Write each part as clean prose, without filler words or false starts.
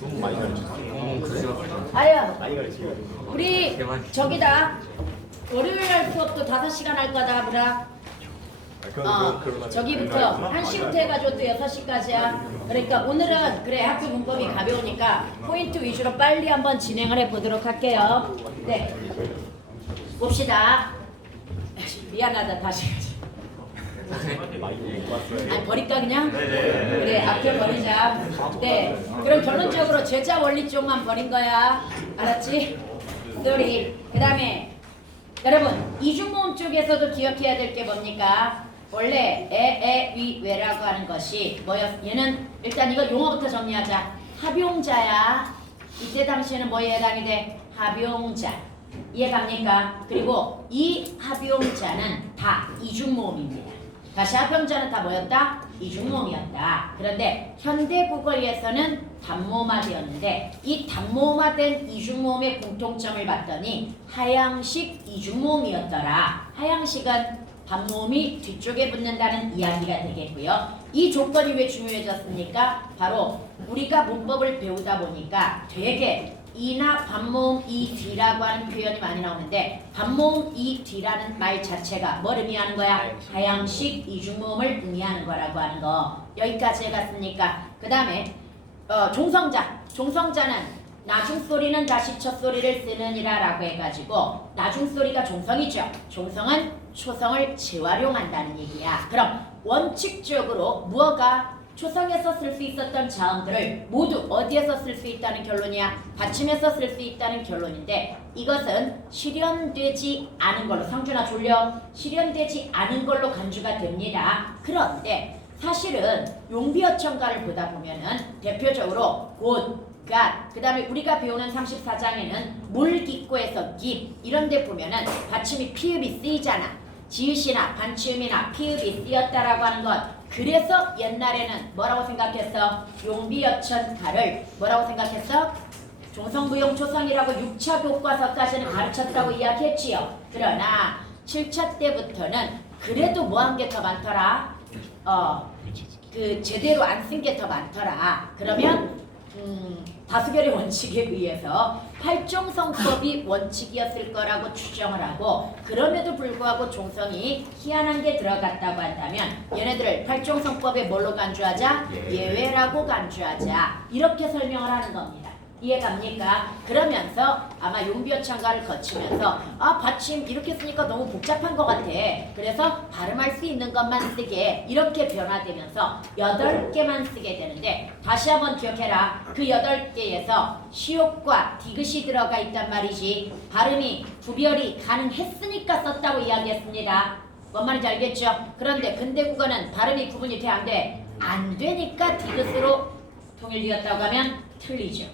너무 많이 가르쳐. 아유, 많이 가르쳐. 우리 저기다 월요일날 수업도 5시간 할 거다, 보라. 저기부터 1시부터 해가지고 또 6시까지야. 그러니까 오늘은 그래 학교 문법이 가벼우니까 포인트 위주로 빨리 한번 진행을 해보도록 할게요. 네, 봅시다. 미안하다, 다시 아니 버릴까 그냥? 그래, 앞에 버리자. 네, 그럼 결론적으로 제자 원리 쪽만 버린 거야. 알았지? 그 다음에 여러분 이중모음 쪽에서도 기억해야 될 게 뭡니까? 원래 위, 왜라고 하는 것이 뭐였? 얘는 일단 이거 용어부터 정리하자. 합용자야. 이때 당시에는 뭐에 해당이 돼? 합용자. 이해갑니까? 그리고 이 합용자는 다 이중모음입니다. 다시 합용자는 다 뭐였다? 이중모음이었다. 그런데 현대 국어에서는 단모음화되었는데 이 단모음화된 이중모음의 공통점을 봤더니 하향식 이중모음이었더라. 하향식은 단모음이 뒤쪽에 붙는다는 이야기가 되겠고요. 이 조건이 왜 중요해졌습니까? 바로 우리가 문법을 배우다 보니까 되게 이나 반모음 이 뒤라고 하는 표현이 많이 나오는데 반모음 이 뒤라는 말 자체가 뭘 의미하는 거야? 하향식 이중모음을 의미하는 거라고 하는 거. 여기까지 해갔습니까? 그 다음에 종성자. 종성자는 나중소리는 다시 첫소리를 쓰느니라 라고 해가지고 나중소리가 종성이죠. 종성은 초성을 재활용한다는 얘기야. 그럼 원칙적으로 무어가 초성에서 쓸 수 있었던 자음들을 모두 어디에서 쓸 수 있다는 결론이야? 받침에서 쓸 수 있다는 결론인데 이것은 실현되지 않은 걸로, 상준아 졸려? 실현되지 않은 걸로 간주가 됩니다. 그런데 사실은 용비어천가를 보다 보면은 대표적으로 곧, 그 다음에 우리가 배우는 34장에는 물깃고에서 깃 이런 데 보면은 받침이 피읍이 쓰이잖아. 지읒이나 반치음이나 피읍이 쓰였다라고 하는 것. 그래서 옛날에는 뭐라고 생각했어? 용비어천가를 뭐라고 생각했어? 종성부용 초성이라고 6차 교과서까지는 가르쳤다고 이야기했지요. 그러나 7차 때부터는 그래도 뭐 한 게 더 많더라? 그 제대로 안 쓴 게 더 많더라. 그러면 다수결의 원칙에 의해서 팔종성법이 원칙이었을 거라고 추정을 하고 그럼에도 불구하고 종성이 희한한 게 들어갔다고 한다면 얘네들을 팔종성법에 뭘로 간주하자? 예외라고 간주하자. 이렇게 설명을 하는 겁니다. 이해갑니까? 그러면서 아마 용비어천가를 거치면서 받침 이렇게 쓰니까 너무 복잡한 것 같아. 그래서 발음할 수 있는 것만 쓰게 이렇게 변화되면서 8개만 쓰게 되는데 다시 한번 기억해라. 그 8개에서 시옷과 디귿이 들어가 있단 말이지. 발음이 구별이 가능했으니까 썼다고 이야기했습니다. 뭔 말인지 알겠죠? 그런데 근대국어는 발음이 구분이 돼 안 돼? 안 되니까 디귿으로 통일되었다고 하면 틀리죠.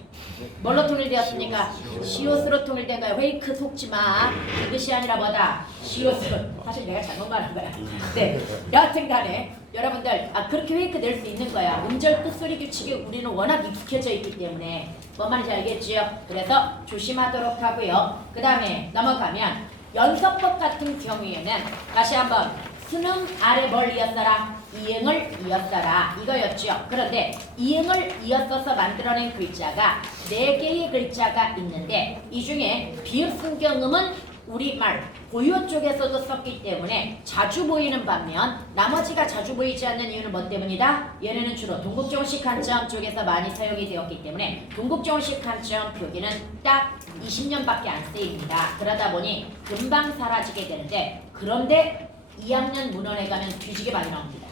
뭘로 통일되었습니까? 시옷으로 통일된 거야. 웨이크 속지 마. 이것이 아니라 뭐다? 시옷으로. 사실 내가 잘못 말한 거야. 네. 여하튼 간에 여러분들 그렇게 웨이크 낼 수 있는 거야. 음절 끝소리 규칙에 우리는 워낙 익숙해져 있기 때문에 뭔 말인지 알겠지요? 그래서 조심하도록 하고요. 그 다음에 넘어가면 연서법 같은 경우에는 다시 한번 수능 아래 뭘 이었더라? 이응을 이었더라. 이거였죠. 그런데 이응을 이었어서 만들어낸 글자가 4개의 글자가 있는데 이 중에 비읍순경음은 우리말 고유 쪽에서도 썼기 때문에 자주 보이는 반면 나머지가 자주 보이지 않는 이유는 뭐 때문이다? 얘네는 주로 동국정식 한자음 쪽에서 많이 사용이 되었기 때문에 동국정식 한자음 표기는 딱 20년밖에 안 쓰입니다. 그러다 보니 금방 사라지게 되는데 그런데 2학년 문헌에 가면 뒤지게 많이 나옵니다.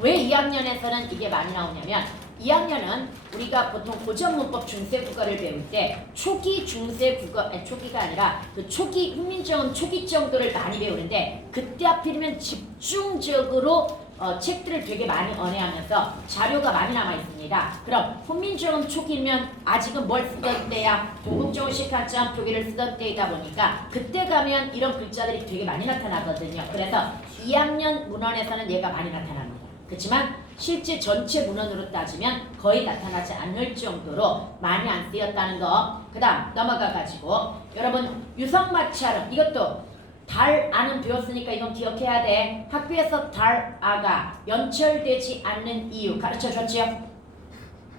왜 2학년에서는 이게 많이 나오냐면 2학년은 우리가 보통 고전문법 중세국어를 배울 때 초기 중세국어, 초기가 아니라 그 초기 훈민정음 초기 정도를 많이 배우는데 그때 하필이면 집중적으로 책들을 되게 많이 언해하면서 자료가 많이 남아 있습니다. 그럼 훈민정음 초기면 아직은 뭘 쓰던 때야? 동국정식 한자음 표기를 쓰던 때이다 보니까 그때 가면 이런 글자들이 되게 많이 나타나거든요. 그래서 2학년 문헌에서는 얘가 많이 나타납니다. 그렇지만 실제 전체 문헌으로 따지면 거의 나타나지 않을 정도로 많이 안 쓰였다는 거. 그 다음 넘어가가지고 여러분 유성마찰음 이것도 달아는 배웠으니까 이건 기억해야 돼. 학교에서 달아가 연철되지 않는 이유 가르쳐줬지요?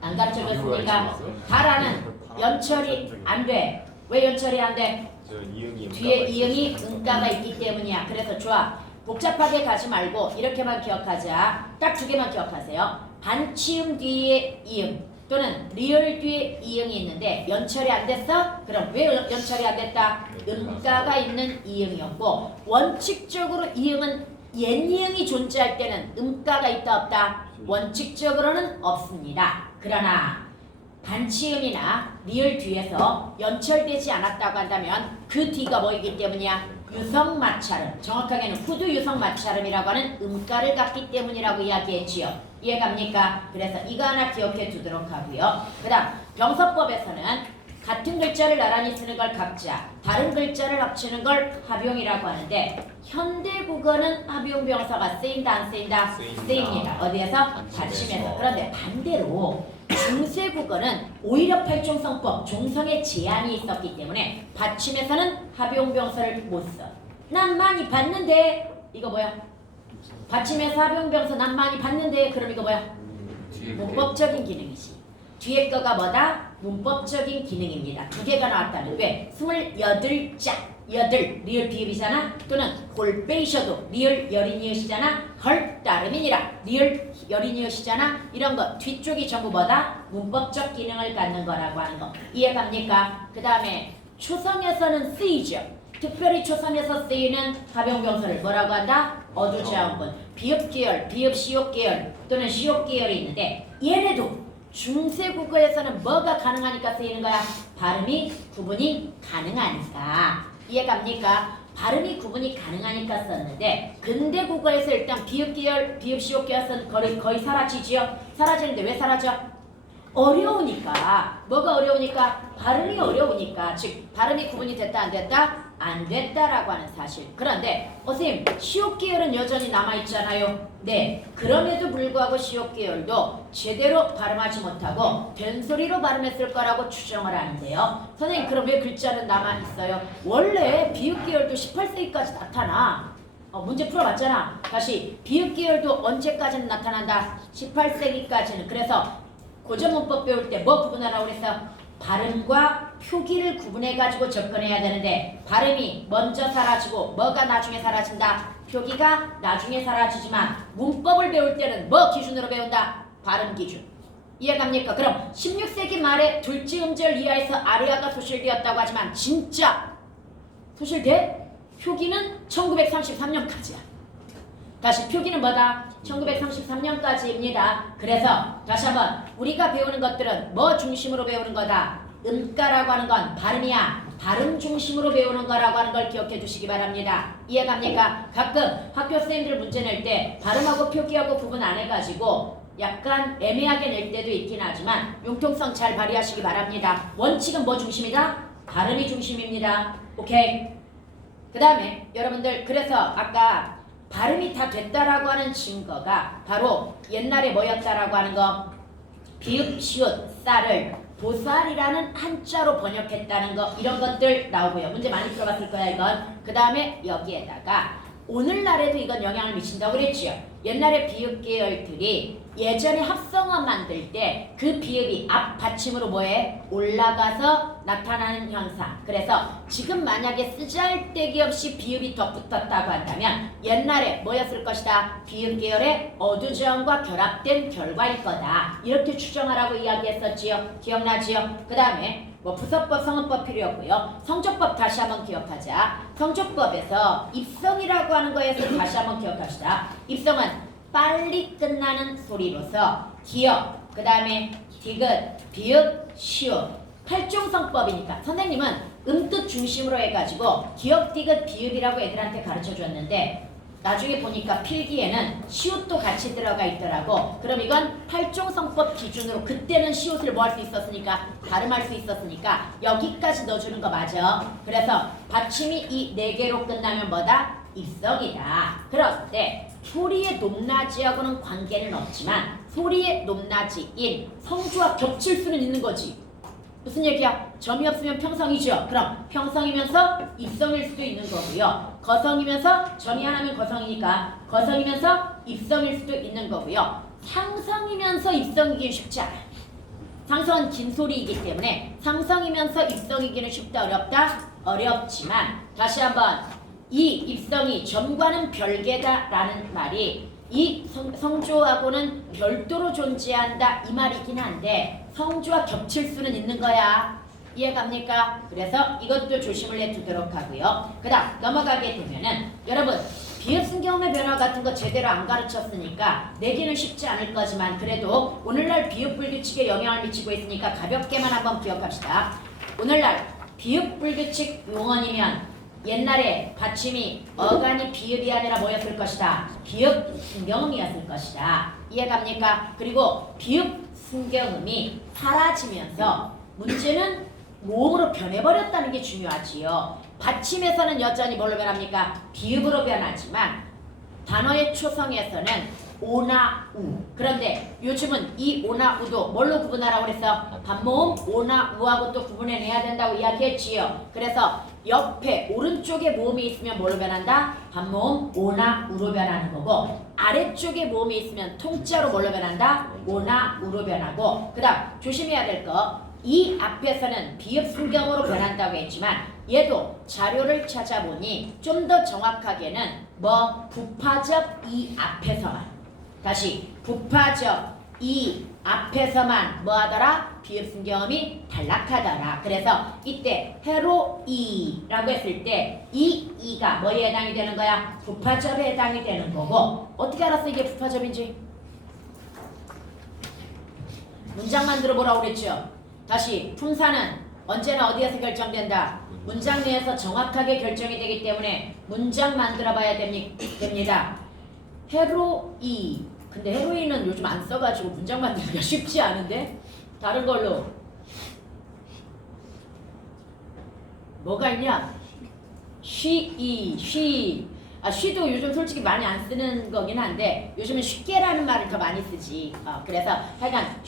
안 가르쳐줬습니까? 가라는 연철이 안 돼. 왜 연철이 안 돼? 뒤에 이응이 음가가 있기 때문이야. 그래서 좋아. 복잡하게 가지 말고 이렇게만 기억하자. 딱 두 개만 기억하세요. 반치음 뒤에 이응 또는 리을 뒤에 이응이 있는데 연철이 안 됐어? 그럼 왜 연철이 안 됐다? 음가가 있는 이응이었고 원칙적으로 이응은 옛이응이 존재할 때는 음가가 있다 없다? 원칙적으로는 없습니다. 그러나 반치음이나 리을 뒤에서 연철되지 않았다고 한다면 그 뒤가 뭐이기 때문이야? 유성마찰음, 정확하게는 후두 유성마찰음이라고 하는 음가를 갖기 때문이라고 이야기했지요. 이해갑니까? 그래서 이거 하나 기억해 두도록 하고요. 그 다음 병서법에서는 같은 글자를 나란히 쓰는 걸 각자, 다른 글자를 합치는 걸 합용이라고 하는데 현대 국어는 합용 병사가 쓰인다 안 쓰인다? 쓰입니다. 어디에서? 받침에서. 그런데 반대로 중세 국어는 오히려 팔종성법, 종성의 제한이 있었기 때문에 받침에서는 합용 병사를 못 써. 난 많이 봤는데 이거 뭐야? 받침에서 합용 병사 난 많이 봤는데 그럼 이거 뭐야? 문법적인 기능이지. 뒤에 거가 뭐다? 문법적인 기능입니다. 두 개가 나왔다는 왜? 28자, 여덟, 리을 비읍이잖아. 또는 골베이셔도 리을 여린이엇이잖아. 헐 따름이니라 리을 여린이엇이잖아. 이런 거 뒤쪽이 전부 뭐다? 문법적 기능을 갖는 거라고 하는 거. 이해갑니까? 그 다음에 초성에서는 쓰이죠. 특별히 초성에서 쓰이는 합용병사를 뭐라고 한다? 어두자음분, 비읍계열, 비읍시옷계열 또는 시옷계열이 있는데 얘네도 중세국어에서는 뭐가 가능하니까 쓰이는 거야? 발음이 구분이 가능하니까. 이해갑니까? 발음이 구분이 가능하니까 썼는데 근대 국어에서 일단 비읍계열, 비읍시옷계열은 거의 사라지지요? 사라지는데 왜 사라져? 어려우니까. 뭐가 어려우니까? 발음이 어려우니까. 즉 발음이 구분이 됐다 안 됐다? 안 됐다라고 하는 사실. 그런데 선생님 시옷계열은 여전히 남아있잖아요. 네. 그럼에도 불구하고 시옷계열도 제대로 발음하지 못하고 된소리로 발음했을 거라고 추정을 하는데요. 선생님 그럼 왜 글자는 남아있어요? 원래 비읍계열도 18세기까지 나타나. 문제 풀어봤잖아. 다시 비읍계열도 언제까지는 나타난다? 18세기까지는. 그래서 고전문법 배울 때 뭐 구분하라고 그랬어? 발음과 표기를 구분해가지고 접근해야 되는데 발음이 먼저 사라지고 뭐가 나중에 사라진다? 표기가 나중에 사라지지만 문법을 배울 때는 뭐 기준으로 배운다? 발음 기준. 이해갑니까? 그럼 16세기 말에 둘째 음절 이하에서 아리아가 소실되었다고 하지만 진짜 소실돼? 표기는 1933년까지야. 다시 표기는 뭐다? 1933년까지입니다. 그래서 다시 한번 우리가 배우는 것들은 뭐 중심으로 배우는 거다? 음가라고 하는 건 발음이야. 발음 중심으로 배우는 거라고 하는 걸 기억해 주시기 바랍니다. 이해갑니까? 가끔 학교 선생님들 문제 낼 때 발음하고 표기하고 구분 안 해가지고 약간 애매하게 낼 때도 있긴 하지만 융통성 잘 발휘하시기 바랍니다. 원칙은 뭐 중심이다? 발음이 중심입니다. 오케이? 그 다음에 여러분들 그래서 아까 발음이 다 됐다라고 하는 증거가 바로 옛날에 뭐였다라고 하는 거 비읍, 시옷, 쌀을 보살이라는 한자로 번역했다는 거 이런 것들 나오고요. 문제 많이 풀어봤을 거야 이건. 그 다음에 여기에다가 오늘날에도 이건 영향을 미친다고 그랬지요. 옛날에 비읍 계열들이 예전에 합성어 만들 때 그 비읍이 앞 받침으로 뭐해? 올라가서 나타나는 현상. 그래서 지금 만약에 쓰잘데기 없이 비읍이 더 붙었다고 한다면 옛날에 뭐였을 것이다? 비읍 계열의 어두저음과 결합된 결과일 거다. 이렇게 추정하라고 이야기했었지요. 기억나지요? 그 다음에 뭐 부서법, 성은법 필요 없고요. 성조법 다시 한번 기억하자. 성조법에서 입성이라고 하는 거에서 다시 한번 기억합시다. 입성은 빨리 끝나는 소리로서 기역, 그 다음에 디귿, 비읍, 시옷, 팔종성법이니까 선생님은 음뜻 중심으로 해가지고 기역, 디귿, 비읍이라고 애들한테 가르쳐 줬는데 나중에 보니까 필기에는 시옷도 같이 들어가 있더라고. 그럼 이건 팔종성법 기준으로 그때는 시옷을 뭐 할 수 있었으니까 발음할 수 있었으니까 여기까지 넣어주는 거 맞아. 그래서 받침이 이 네 개로 끝나면 뭐다? 입성이다. 그런데 소리의 높낮이하고는 관계는 없지만 소리의 높낮이인 성조와 겹칠 수는 있는 거지. 무슨 얘기야? 점이 없으면 평성이죠. 그럼 평성이면서 입성일 수도 있는 거고요. 거성이면서 점이 하나면 거성이니까 거성이면서 입성일 수도 있는 거고요. 상성이면서 입성이긴 쉽지 않아요. 상성은 긴 소리이기 때문에 상성이면서 입성이기는 쉽다 어렵다? 어렵지만 다시 한번 이 입성이 점과는 별개다라는 말이 이 성조하고는 별도로 존재한다 이 말이긴 한데 성조와 겹칠 수는 있는 거야. 이해갑니까? 그래서 이것도 조심을 해두도록 하고요. 그 다음 넘어가게 되면은 여러분 비읍순경음의 변화 같은 거 제대로 안 가르쳤으니까 내기는 쉽지 않을 거지만 그래도 오늘날 비읍불규칙에 영향을 미치고 있으니까 가볍게만 한번 기억합시다. 오늘날 비읍불규칙 용언이면 옛날에 받침이 어간이 비읍이 아니라 뭐였을 것이다. 비읍순경음이었을 것이다. 이해갑니까? 그리고 비읍순경음이 사라지면서 문제는 모음으로 변해버렸다는 게 중요하지요. 받침에서는 여전히 뭘로 변합니까? 비읍으로 변하지만 단어의 초성에서는 오나 우. 그런데 요즘은 이 오나 우도 뭘로 구분하라고 그랬어? 반모음 오나 우하고 또 구분해내야 된다고 이야기했지요. 그래서 옆에 오른쪽에 모음이 있으면 뭘로 변한다? 반모음 오나 우로 변하는 거고 아래쪽에 모음이 있으면 통자로 뭘로 변한다? 오나 우로 변하고 그 다음 조심해야 될 거 이 앞에서는 비읍순경으로 변한다고 했지만 얘도 자료를 찾아보니 좀 더 정확하게는 부파적 이 앞에서만 다시 부파적 이 앞에서만 뭐하더라? 비읍순경음이 단락하더라. 그래서 이때 해로 이라고 했을 때 이 이가 뭐에 해당이 되는 거야? 부파접에 해당이 되는 거고 어떻게 알았어 이게 부파접인지? 문장 만들어 보라고 그랬죠. 다시 품사는 언제나 어디에서 결정된다? 문장 내에서 정확하게 결정이 되기 때문에 문장 만들어 봐야 됩니다. 헤로이. 근데 헤로이는 요즘 안 써가지고 문장 만들기가 쉽지 않은데? 다른 걸로 뭐가 있냐? 쉬도 요즘 솔직히 많이 안 쓰는 거긴 한데 요즘은 쉽게라는 말을 더 많이 쓰지. 그래서 하여간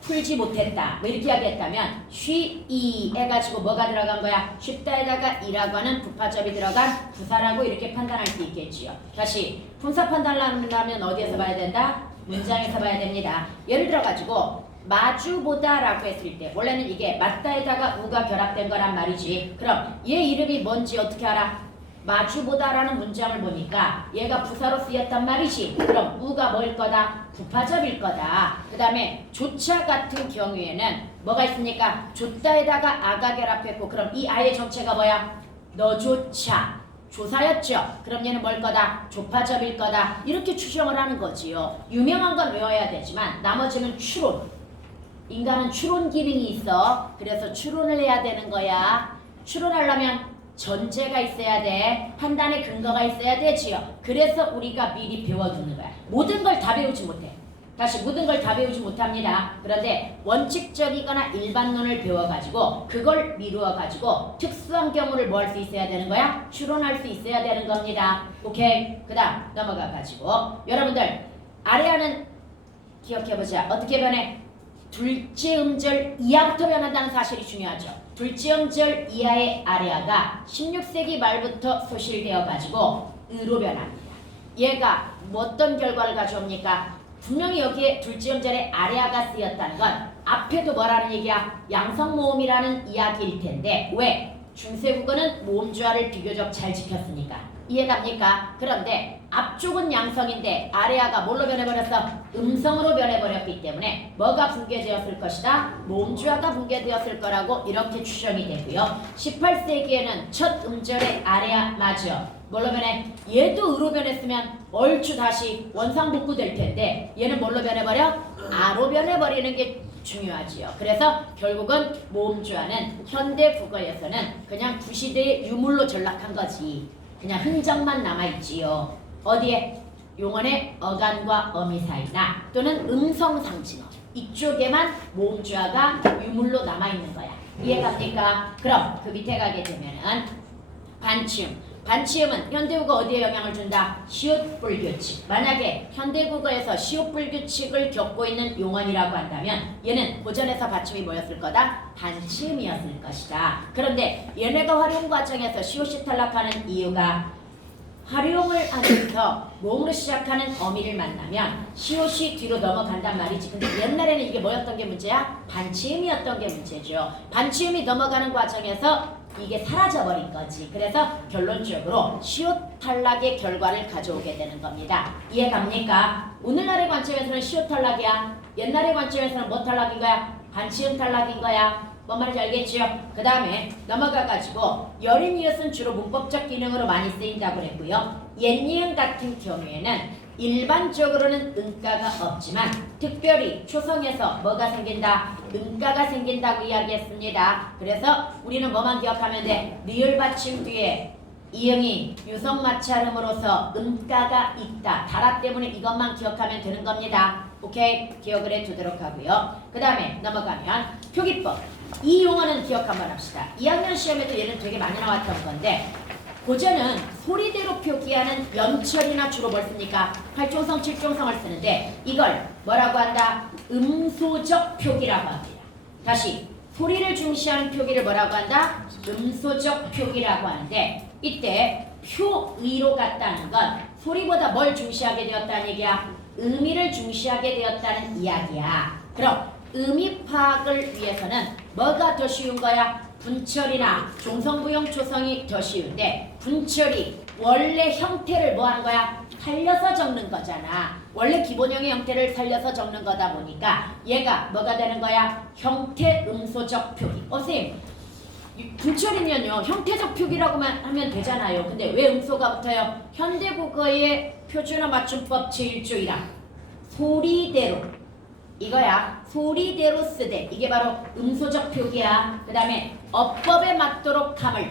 풀지 못했다 뭐 이렇게 이야기했다면 쉬이 해가지고 뭐가 들어간 거야? 쉽다에다가 이라고 하는 부파접이 들어간 부사라고 이렇게 판단할 수 있겠지요. 다시 품사 판단을 하려면 어디에서 봐야 된다? 문장에서 봐야 됩니다. 예를 들어가지고 마주보다 라고 했을 때 원래는 이게 맞다에다가 우가 결합된 거란 말이지. 그럼 얘 이름이 뭔지 어떻게 알아? 마주보다 라는 문장을 보니까 얘가 부사로 쓰였단 말이지. 그럼 우가 뭐일 거다? 부파접일 거다. 그 다음에 조차 같은 경우에는 뭐가 있습니까? 조다에다가 아가 결합했고 그럼 이 아의 정체가 뭐야? 너조차 조사였죠. 그럼 얘는 뭘 거다? 조파접일 거다. 이렇게 추정을 하는 거지요. 유명한 건 외워야 되지만 나머지는 추론. 인간은 추론 기능이 있어. 그래서 추론을 해야 되는 거야. 추론하려면 전제가 있어야 돼. 판단의 근거가 있어야 되지요. 그래서 우리가 미리 배워두는 거야. 모든 걸 다 배우지 못해. 다시 모든 걸 다 배우지 못합니다. 그런데 원칙적이거나 일반론을 배워가지고 그걸 미루어가지고 특수한 경우를 뭐 할 수 있어야 되는 거야? 추론할 수 있어야 되는 겁니다. 오케이? 그 다음 넘어가가지고 여러분들 아래하는 기억해보자. 어떻게 변해? 둘째 음절 이하부터 변한다는 사실이 중요하죠. 둘째 음절 이하의 아래아가 16세기 말부터 소실되어 가지고 으로 변합니다. 얘가 어떤 결과를 가져옵니까? 분명히 여기에 둘째 음절에 아래아가 쓰였다는 건 앞에도 뭐라는 얘기야? 양성모음이라는 이야기일 텐데 왜? 중세국어는 모음주화를 비교적 잘 지켰으니까. 이해갑니까? 그런데 앞쪽은 양성인데 아래아가 뭘로 변해버렸어? 음성으로 변해버렸기 때문에 뭐가 붕괴되었을 것이다? 모음주화가 붕괴되었을 거라고 이렇게 추정이 되고요. 18세기에는 첫 음절의 아래아 맞아. 뭘로 변해? 얘도 으로 변했으면 얼추 다시 원상복구 될 텐데 얘는 뭘로 변해버려? 아로 변해버리는 게 중요하지요. 그래서 결국은 모음주화는 현대 국어에서는 그냥 구시대의 유물로 전락한 거지. 그냥 흔적만 남아있지요. 어디에? 용언의 어간과 어미 사이나 또는 음성상징어 이쪽에만 모음주화가 유물로 남아있는 거야. 이해갑니까? 그럼 그 밑에 가게 되면은 반치음. 반치음은 현대국어 어디에 영향을 준다? 시옷불규칙. 만약에 현대국어에서 시옷불규칙을 겪고 있는 용언이라고 한다면 얘는 고전에서 받침이 뭐였을 거다? 반치음이었을 것이다. 그런데 얘네가 활용 과정에서 시옷이 탈락하는 이유가 활용을 하면서 몸으로 시작하는 어미를 만나면 시옷이 뒤로 넘어간단 말이지. 근데 옛날에는 이게 뭐였던 게 문제야? 반치음이었던 게 문제죠. 반치음이 넘어가는 과정에서 이게 사라져버린 거지. 그래서 결론적으로 시옷 탈락의 결과를 가져오게 되는 겁니다. 이해 갑니까? 오늘날의 관점에서는 시옷 탈락이야. 옛날의 관점에서는 뭐 탈락인 거야? 반치음 탈락인 거야. 뭔 말인지 알겠지요? 그 다음에 넘어가가지고 여린 이웃은 주로 문법적 기능으로 많이 쓰인다고 그랬고요. 옛니은 같은 경우에는 일반적으로는 음가가 없지만 특별히 초성에서 뭐가 생긴다? 음가가 생긴다고 이야기했습니다. 그래서 우리는 뭐만 기억하면 돼? 리을 받침 뒤에 이응이 유성 마찰음으로써 음가가 있다. 달아 때문에 이것만 기억하면 되는 겁니다. 오케이? 기억을 해두도록 하고요. 그 다음에 넘어가면 표기법. 이 용어는 기억 한번 합시다. 2학년 시험에도 얘는 되게 많이 나왔던 건데 고전은 소리대로 표기하는 연철이나 주로 뭘 씁니까? 8종성, 7종성을 쓰는데 이걸 뭐라고 한다? 음소적 표기라고 합니다. 다시 소리를 중시하는 표기를 뭐라고 한다? 음소적 표기라고 하는데 이때 표의로 같다는 건 소리보다 뭘 중시하게 되었다는 얘기야? 의미를 중시하게 되었다는 이야기야. 그럼 의미 파악을 위해서는 뭐가 더 쉬운 거야? 분철이나 종성부용 초성이 더 쉬운데 분철이 원래 형태를 뭐 하는 거야? 살려서 적는 거잖아. 원래 기본형의 형태를 살려서 적는 거다 보니까 얘가 뭐가 되는 거야? 형태 음소적 표기. 선생님 분철이면요 형태적 표기라고만 하면 되잖아요. 근데 왜 음소가 붙어요? 현대국어의 표준어 맞춤법 제1조 1항 소리대로 이거야. 소리대로 쓰되 이게 바로 음소적 표기야. 그 다음에 어법에 맞도록 함을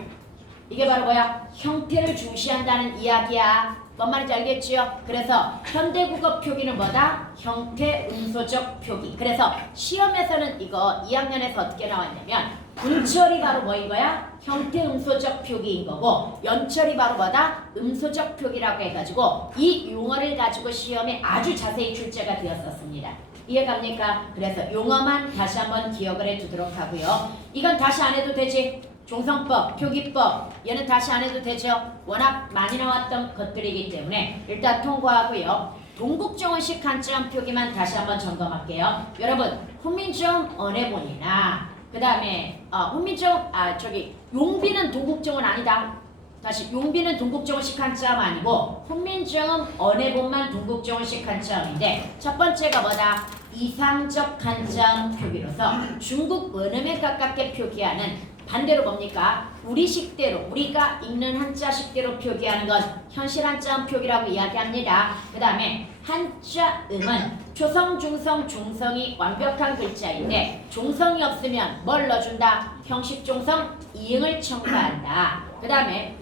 이게 바로 뭐야? 형태를 중시한다는 이야기야. 뭔 말인지 알겠지요? 그래서 현대국어 표기는 뭐다? 형태 음소적 표기. 그래서 시험에서는 이거 2학년에서 어떻게 나왔냐면 분철이 바로 뭐인 거야? 형태 음소적 표기인 거고 연철이 바로 뭐다? 음소적 표기라고 해가지고 이 용어를 가지고 시험에 아주 자세히 출제가 되었었습니다. 이해갑니까? 그래서 용어만 다시 한번 기억을 해두도록 하고요. 이건 다시 안 해도 되지? 종성법, 표기법 얘는 다시 안 해도 되죠? 워낙 많이 나왔던 것들이기 때문에 일단 통과하고요. 동국정원식 한자음 표기만 다시 한번 점검할게요. 여러분 훈민정 언해본이나 그 다음에 용비는 동국정원 아니다. 다시 용비는 동국정원식 한자음 아니고 훈민정음 언해본만 동국정원식 한자음인데 첫 번째가 뭐다? 이상적 한자음 표기로서 중국 원음에 가깝게 표기하는 반대로 뭡니까? 우리식대로 우리가 읽는 한자식대로 표기하는 건 현실 한자음 표기라고 이야기합니다. 그 다음에 한자음은 초성, 중성, 중성이 완벽한 글자인데 종성이 없으면 뭘 넣어준다? 형식 종성, 이응을 첨가한다. 그 다음에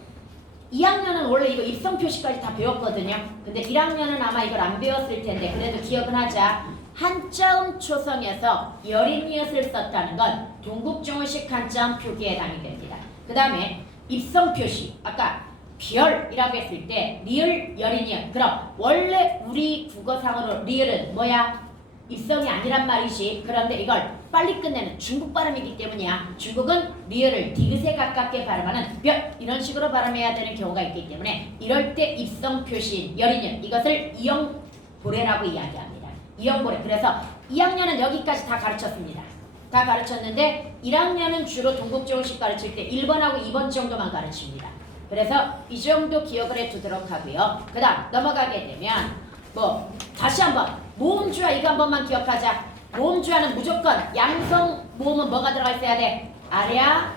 2학년은 원래 이거 입성 표시까지 다 배웠거든요. 근데 1학년은 아마 이걸 안 배웠을 텐데 그래도 기억은 하자. 한자음 초성에서 여린 이엇을 썼다는 건 동국정원식 한자음 표기에 해당이 됩니다. 그 다음에 입성 표시 아까 별이라고 했을 때 리을 여린 이엇 그럼 원래 우리 국어상으로 리을은 뭐야? 입성이 아니란 말이지. 그런데 이걸 빨리 끝내는 중국 발음이기 때문이야. 중국은 리을을 디귿에 가깝게 발음하는 별 이런 식으로 발음해야 되는 경우가 있기 때문에 이럴 때 입성 표시인 여린 이엇 이것을 이형보래라고 이야기합니다. 이형보래. 그래서 2학년은 여기까지 다 가르쳤습니다. 다 가르쳤는데 1학년은 주로 동국정원식 가르칠 때 1번하고 2번 정도만 가르칩니다. 그래서 이 정도 기억을 해두도록 하고요. 그 다음 넘어가게 되면 다시 한번 모음주화 이거 한 번만 기억하자. 모음주화는 무조건 양성 모음은 뭐가 들어가 있어야 돼? 아랴,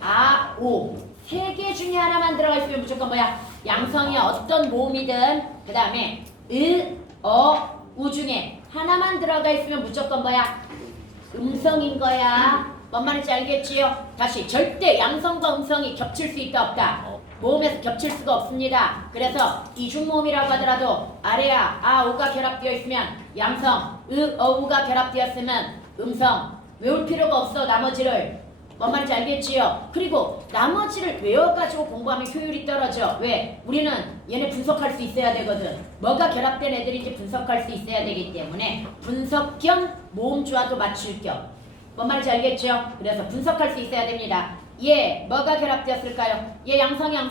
아, 오. 세 개 중에 하나만 들어가 있으면 무조건 뭐야? 양성이야. 어떤 모음이든. 그 다음에 으, 어, 우 중에 하나만 들어가 있으면 무조건 뭐야? 음성인 거야. 뭔 말인지 알겠지요? 다시 절대 양성과 음성이 겹칠 수 있다 없다. 모음에서 겹칠 수가 없습니다. 그래서 이중모음이라고 하더라도 아래야 아 오가 결합되어 있으면 양성, 으, 어, 우가 결합되었으면 음성. 외울 필요가 없어 나머지를. 뭔 말인지 알겠지요? 그리고 나머지를 외워가지고 공부하면 효율이 떨어져. 왜? 우리는 얘네 분석할 수 있어야 되거든. 뭐가 결합된 애들인지 분석할 수 있어야 되기 때문에 분석 겸 모음주화도 맞출 겸. 뭔 말인지 알겠죠? 그래서 분석할 수 있어야 됩니다. 얘 뭐가 결합되었을까요? 얘 양성이야?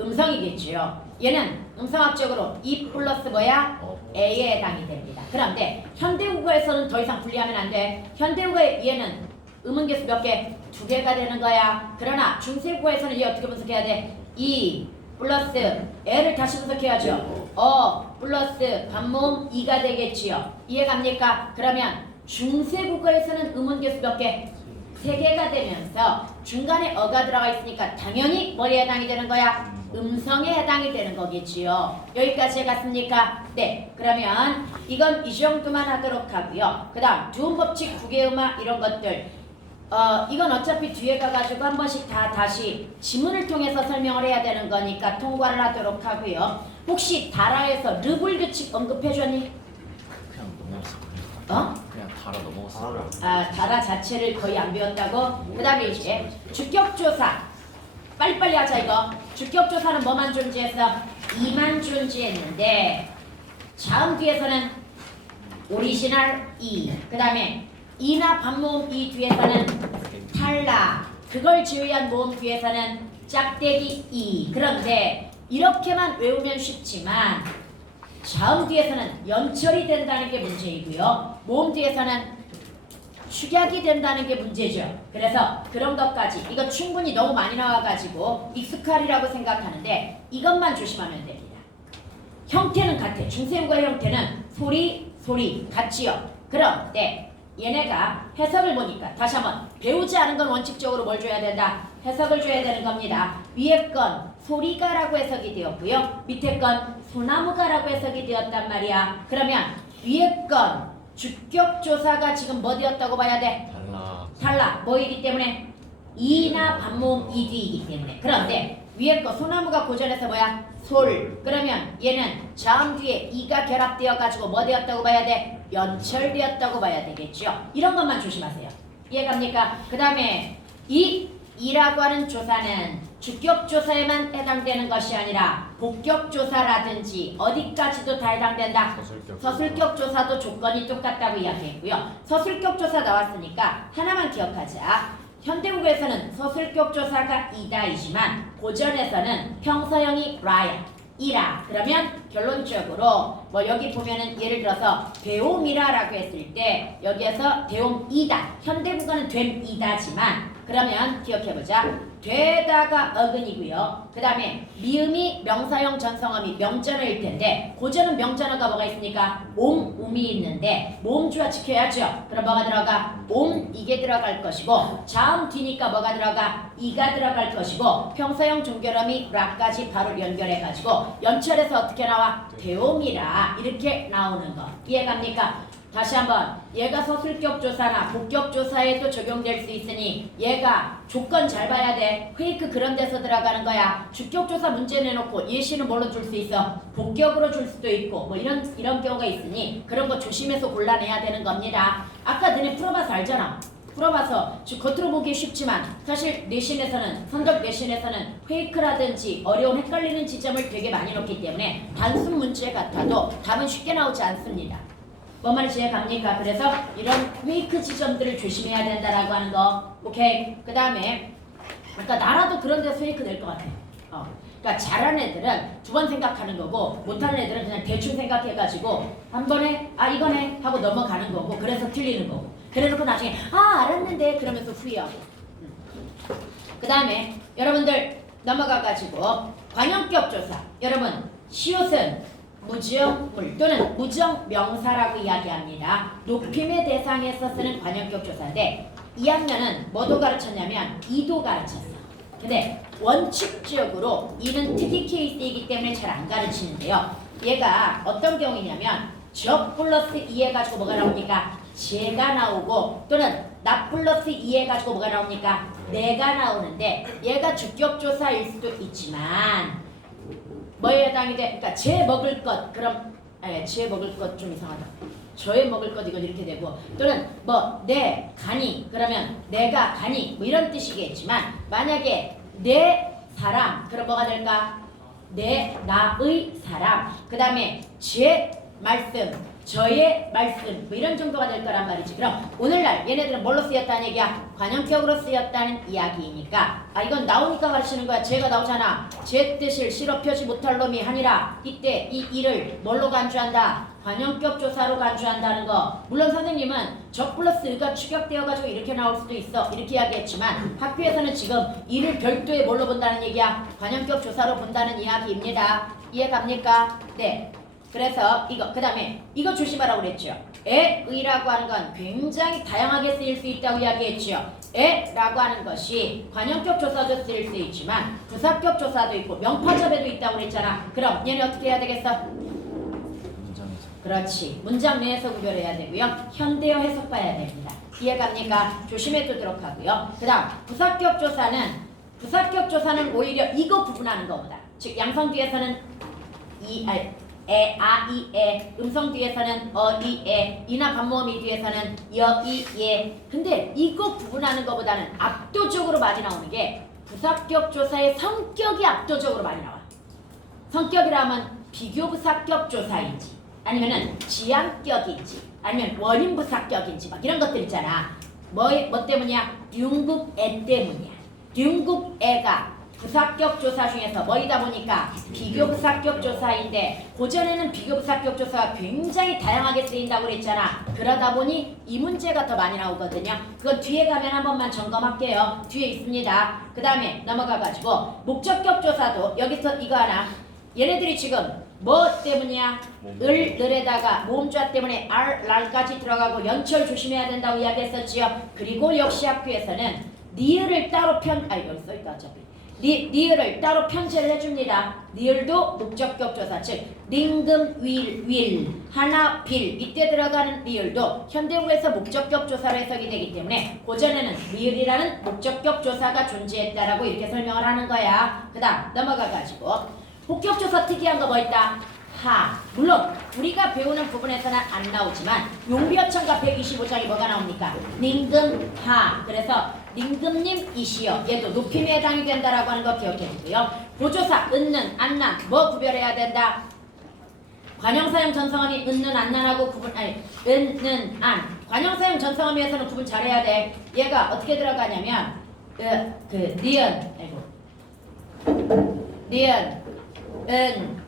음성이겠지요. 얘는 음성학적으로 E 플러스 뭐야? A에 해당이 됩니다. 그런데 현대국어에서는 더 이상 분리하면 안 돼. 현대국어의 얘는 음운계수 몇 개? 2개가 되는 거야. 그러나 중세국어에서는 얘 어떻게 분석해야 돼? E 플러스 L을 다시 분석해야죠. 플러스 반모음 2가 되겠지요. 이해갑니까? 그러면 중세국어에서는 음운계수 몇 개? 3개가 되면서 중간에 어가 들어가 있으니까 당연히 뭐에 해당이 되는 거야? 음성에 해당이 되는 거겠지요. 여기까지 갔습니까? 네. 그러면 이건 이 정도만 하도록 하고요. 그 다음 두음법칙, 구개음화 이런 것들 이건 어차피 뒤에 가가지고 한 번씩 다시 지문을 통해서 설명을 해야 되는 거니까 통과를 하도록 하고요. 혹시 다라에서 르불 규칙 언급해줬니? 그냥 넘어갔어. 그냥 달아 넘어갔어. 다라 자체를 거의 안 배웠다고? 그 다음에 이제 주격조사. 빨리빨리 하자 이거. 주격조사는 뭐만 존재했어? 이만 존재했는데 자음 뒤에서는 오리지널 이. 그 다음에 이나 반모음 이 뒤에서는 탈락. 그걸 지휘한 모음 뒤에서는 짝대기 이. 그런데 이렇게만 외우면 쉽지만 자음 뒤에서는 연철이 된다는 게 문제이고요. 모음 뒤에서는 축약이 된다는 게 문제죠. 그래서 그런 것까지 이거 충분히 너무 많이 나와가지고 익숙하리라고 생각하는데 이것만 조심하면 됩니다. 형태는 같아. 중세국어의 형태는 소리 같지요. 그런데 얘네가 해석을 보니까 다시 한번 배우지 않은 건 원칙적으로 뭘 줘야 된다? 해석을 줘야 되는 겁니다. 위에 건 소리가라고 해석이 되었고요. 밑에 건 소나무가라고 해석이 되었단 말이야. 그러면 위에 건 주격조사가 지금 뭐 되었다고 봐야 돼? 탈락. 뭐이기 때문에? 이나 반모음 이 뒤이기 때문에. 그런데 위에 거 소나무가 고전해서 뭐야? 솔. 그러면 얘는 자음 뒤에 이가 결합되어 가지고 뭐 되었다고 봐야 돼? 연철되었다고 봐야 되겠죠. 이런 것만 조심하세요. 이해갑니까? 그 다음에 이라고 하는 조사는 주격조사에만 해당되는 것이 아니라 복격조사라든지 어디까지도 다 해당된다. 서술격조사도 조건이 똑같다고 이야기했고요. 서술격조사 나왔으니까 하나만 기억하자. 현대국에서는 서술격조사가 이다이지만 고전에서는 평서형이 라야. 이라. 그러면 결론적으로 뭐 여기 보면은 예를 들어서 대옴이라라고 했을 때 여기에서 대옴이다. 현대국어는 됨이다지만 그러면 기억해보자. 되다가 어근이고요. 그 다음에 미음이 명사형 전성어미 명전어일 텐데 고전은 명전어가 뭐가 있습니까? 옴이 있는데 모음주어 지켜야죠. 그럼 뭐가 들어가? 이게 들어갈 것이고 자음 뒤니까 뭐가 들어가? 이가 들어갈 것이고 평서형 종결어미 라까지 바로 연결해가지고 연철에서 어떻게 나와? 대옴이라 이렇게 나오는 거 이해갑니까? 다시 한번 얘가 서술격조사나 복격조사에도 적용될 수 있으니 얘가 조건 잘 봐야 돼. 페이크 그런 데서 들어가는 거야. 주격조사 문제 내놓고 예시는 뭘로 줄 수 있어? 복격으로 줄 수도 있고 뭐 이런 경우가 있으니 그런 거 조심해서 골라내야 되는 겁니다. 아까 너네 풀어봐서 알잖아. 풀어봐서 겉으로 보기 쉽지만 사실 내신에서는 선적 내신에서는 페이크라든지 어려운 헷갈리는 지점을 되게 많이 놓기 때문에 단순 문제 같아도 답은 쉽게 나오지 않습니다. 뭔 말인지 이해갑니까? 그래서 이런 페이크 지점들을 조심해야 된다라고 하는 거. 오케이. 그 다음에 아까 나라도 그런 데서 페이크 될 것 같아. 그러니까 잘하는 애들은 두 번 생각하는 거고 못하는 애들은 그냥 대충 생각해가지고 한 번에 이거네 하고 넘어가는 거고 그래서 틀리는 거고 그래놓고 나중에 알았는데 그러면서 후회하고. 그 다음에 여러분들 넘어가가지고 관형격 조사. 여러분 시옷은 무정물 또는 무정명사라고 이야기합니다. 높임의 대상에서 쓰는 관형격 조사인데 2학년은 뭐도 가르쳤냐면 이도 가르쳤어. 근데 원칙적으로 이는 특이 케이스이기 때문에 잘 안 가르치는데요. 얘가 어떤 경우냐면 저 플러스 2 해가지고 뭐가 나옵니까? 제가 나오고 또는 나 플러스 2 해가지고 뭐가 나옵니까? 내가 나오는데 얘가 주격조사일 수도 있지만 뭐에 해당이 돼? 그러니까 제 먹을 것 그럼 제 먹을 것 좀 이상하다. 저의 먹을 것 이건 이렇게 되고 또는 뭐 내 간이 그러면 내가 간이 뭐 이런 뜻이겠지만 만약에 내 사람 그럼 뭐가 될까? 내 나의 사람 그 다음에 제 말씀 저의 말씀 뭐 이런 정도가 될 거란 말이지. 그럼 오늘날 얘네들은 뭘로 쓰였다는 얘기야? 관형격으로 쓰였다는 이야기이니까 이건 나오니까 가르치는 거야. 죄가 나오잖아. 죄 뜻을 실어 펴지 못할 놈이 하니라. 이때 이 일을 뭘로 간주한다? 관형격 조사로 간주한다는 거. 물론 선생님은 적 플러스 의가 축약되어가지고 이렇게 나올 수도 있어. 이렇게 이야기했지만 학교에서는 지금 이를 별도의 뭘로 본다는 얘기야? 관형격 조사로 본다는 이야기입니다. 이해 갑니까? 네. 그래서 이거 그 다음에 이거 조심하라고 그랬죠. 애의라고 하는 건 굉장히 다양하게 쓰일 수 있다고 이야기했죠. 애라고 하는 것이 관형격 조사도 쓰일 수 있지만 부사격 조사도 있고 명파접에도 있다고 그랬잖아. 그럼 얘는 어떻게 해야 되겠어? 문장에서. 그렇지. 문장 내에서 구별해야 되고요. 현대어 해석 봐야 됩니다. 이해갑니까? 조심해 두도록 하고요. 그 다음 부사격 조사는 오히려 이거 구분하는 것보다 즉 양성 뒤에서는 음성 뒤에서는 이나 반모음이 뒤에서는 근데 이거 구분하는 것보다는 압도적으로 많이 나오는 게 부사격 조사의 성격이 압도적으로 많이 나와. 성격이라면 비교부사격 조사인지 아니면은 지향격인지 아니면 원인부사격인지 막 이런 것들 있잖아. 뭐 때문이야? 융국애 때문이야. 융국애가 부사격 조사 중에서 뭐이다 보니까 비교부사격 조사인데 고전에는 비교부사격 조사가 굉장히 다양하게 쓰인다고 그랬잖아. 그러다 보니 이 문제가 더 많이 나오거든요. 그건 뒤에 가면 한 번만 점검할게요. 뒤에 있습니다. 그 다음에 넘어가가지고 목적격 조사도 여기서 이거 하나. 얘네들이 지금 뭐 때문이야? 을에다가 모음자 때문에 랄까지 들어가고 연철 조심해야 된다고 이야기했었지요. 그리고 역시 학교에서는 니을을 따로 여기 써있다 어차피. 니을을 따로 편제를 해줍니다. 니을도 목적격 조사, 즉 링금, 윌, 하나, 빌 이때 들어가는 니을도 현대부에서 목적격 조사로 해석이 되기 때문에 고전에는 니을이라는 목적격 조사가 존재했다라고 이렇게 설명을 하는 거야. 그 다음 넘어가가지고 복격 조사 특이한 거 뭐 있다? 물론 우리가 배우는 부분에서는 안 나오지만 용비어천가 125장이 뭐가 나옵니까? 닝금, 그래서 닝금님 이시여 얘도 높임에 해당이 된다라고 하는 거 기억해주고요. 보조사 은는, 안난 뭐 구별해야 된다? 관형사형 전성함이 은는, 안난하고 은는, 안 관형사형 전성함에서는 구분 잘해야 돼. 얘가 어떻게 들어가냐면 니은, 은,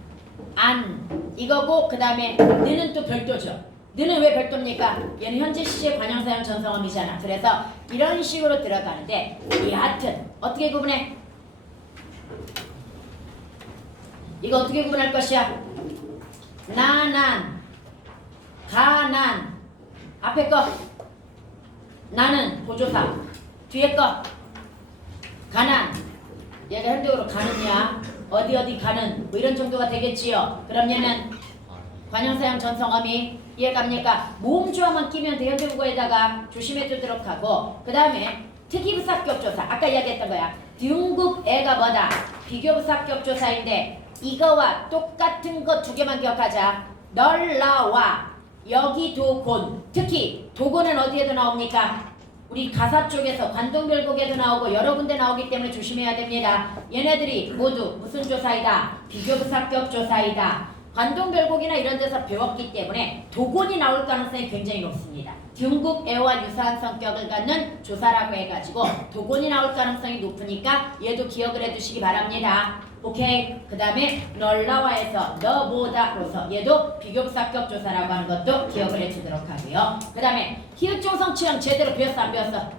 안 이거고 그 다음에 느는 또 별도죠. 느는 왜 별도입니까? 얘는 현재 시제 관형사형 전성함이잖아. 그래서 이런 식으로 들어가는데 여하튼 어떻게 구분해? 이거 어떻게 구분할 것이야? 나난, 가난 앞에 거 나는 보조사 뒤에 거 가난 얘가 현대어로 가는이야. 어디 가는 뭐 이런 정도가 되겠지요. 그럼 얘는 관형사형 전성함이 이해갑니까? 모음조화만 끼면 돼. 현대국어에다가 조심해 두도록 하고 그 다음에 특이부사격 조사 아까 이야기했던 거야. 융국애가 뭐다? 비교부사격 조사인데 이거와 똑같은 거 두 개만 기억하자. 널, 나와 여기 도곤 특히 도곤은 어디에도 나옵니까? 우리 가사 쪽에서 관동별곡에도 나오고 여러 군데 나오기 때문에 조심해야 됩니다. 얘네들이 모두 무슨 조사이다? 비교부사격 조사이다. 관동별곡이나 이런 데서 배웠기 때문에 도곤이 나올 가능성이 굉장히 높습니다. 균국애와 유사한 성격을 갖는 조사라고 해가지고 도곤이 나올 가능성이 높으니까 얘도 기억을 해두시기 바랍니다. 오케이. 그 다음에 널라와에서 너보다로서 얘도 비교부사격 조사라고 하는 것도 기억을 해주도록 하고요. 그 다음에 히읗종성치연 제대로 배웠어 안 배웠어?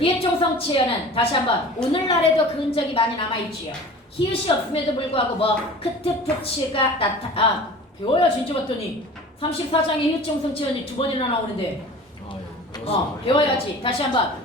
히읗종성치연은 다시 한번 오늘날에도 그 흔적이 많이 남아있지요. 히읗이 없음에도 불구하고 뭐 크트프치가 배워야 진짜 봤더니 34장에 히읗종성치연이 2번이나 나오는데 배워야지. 다시 한번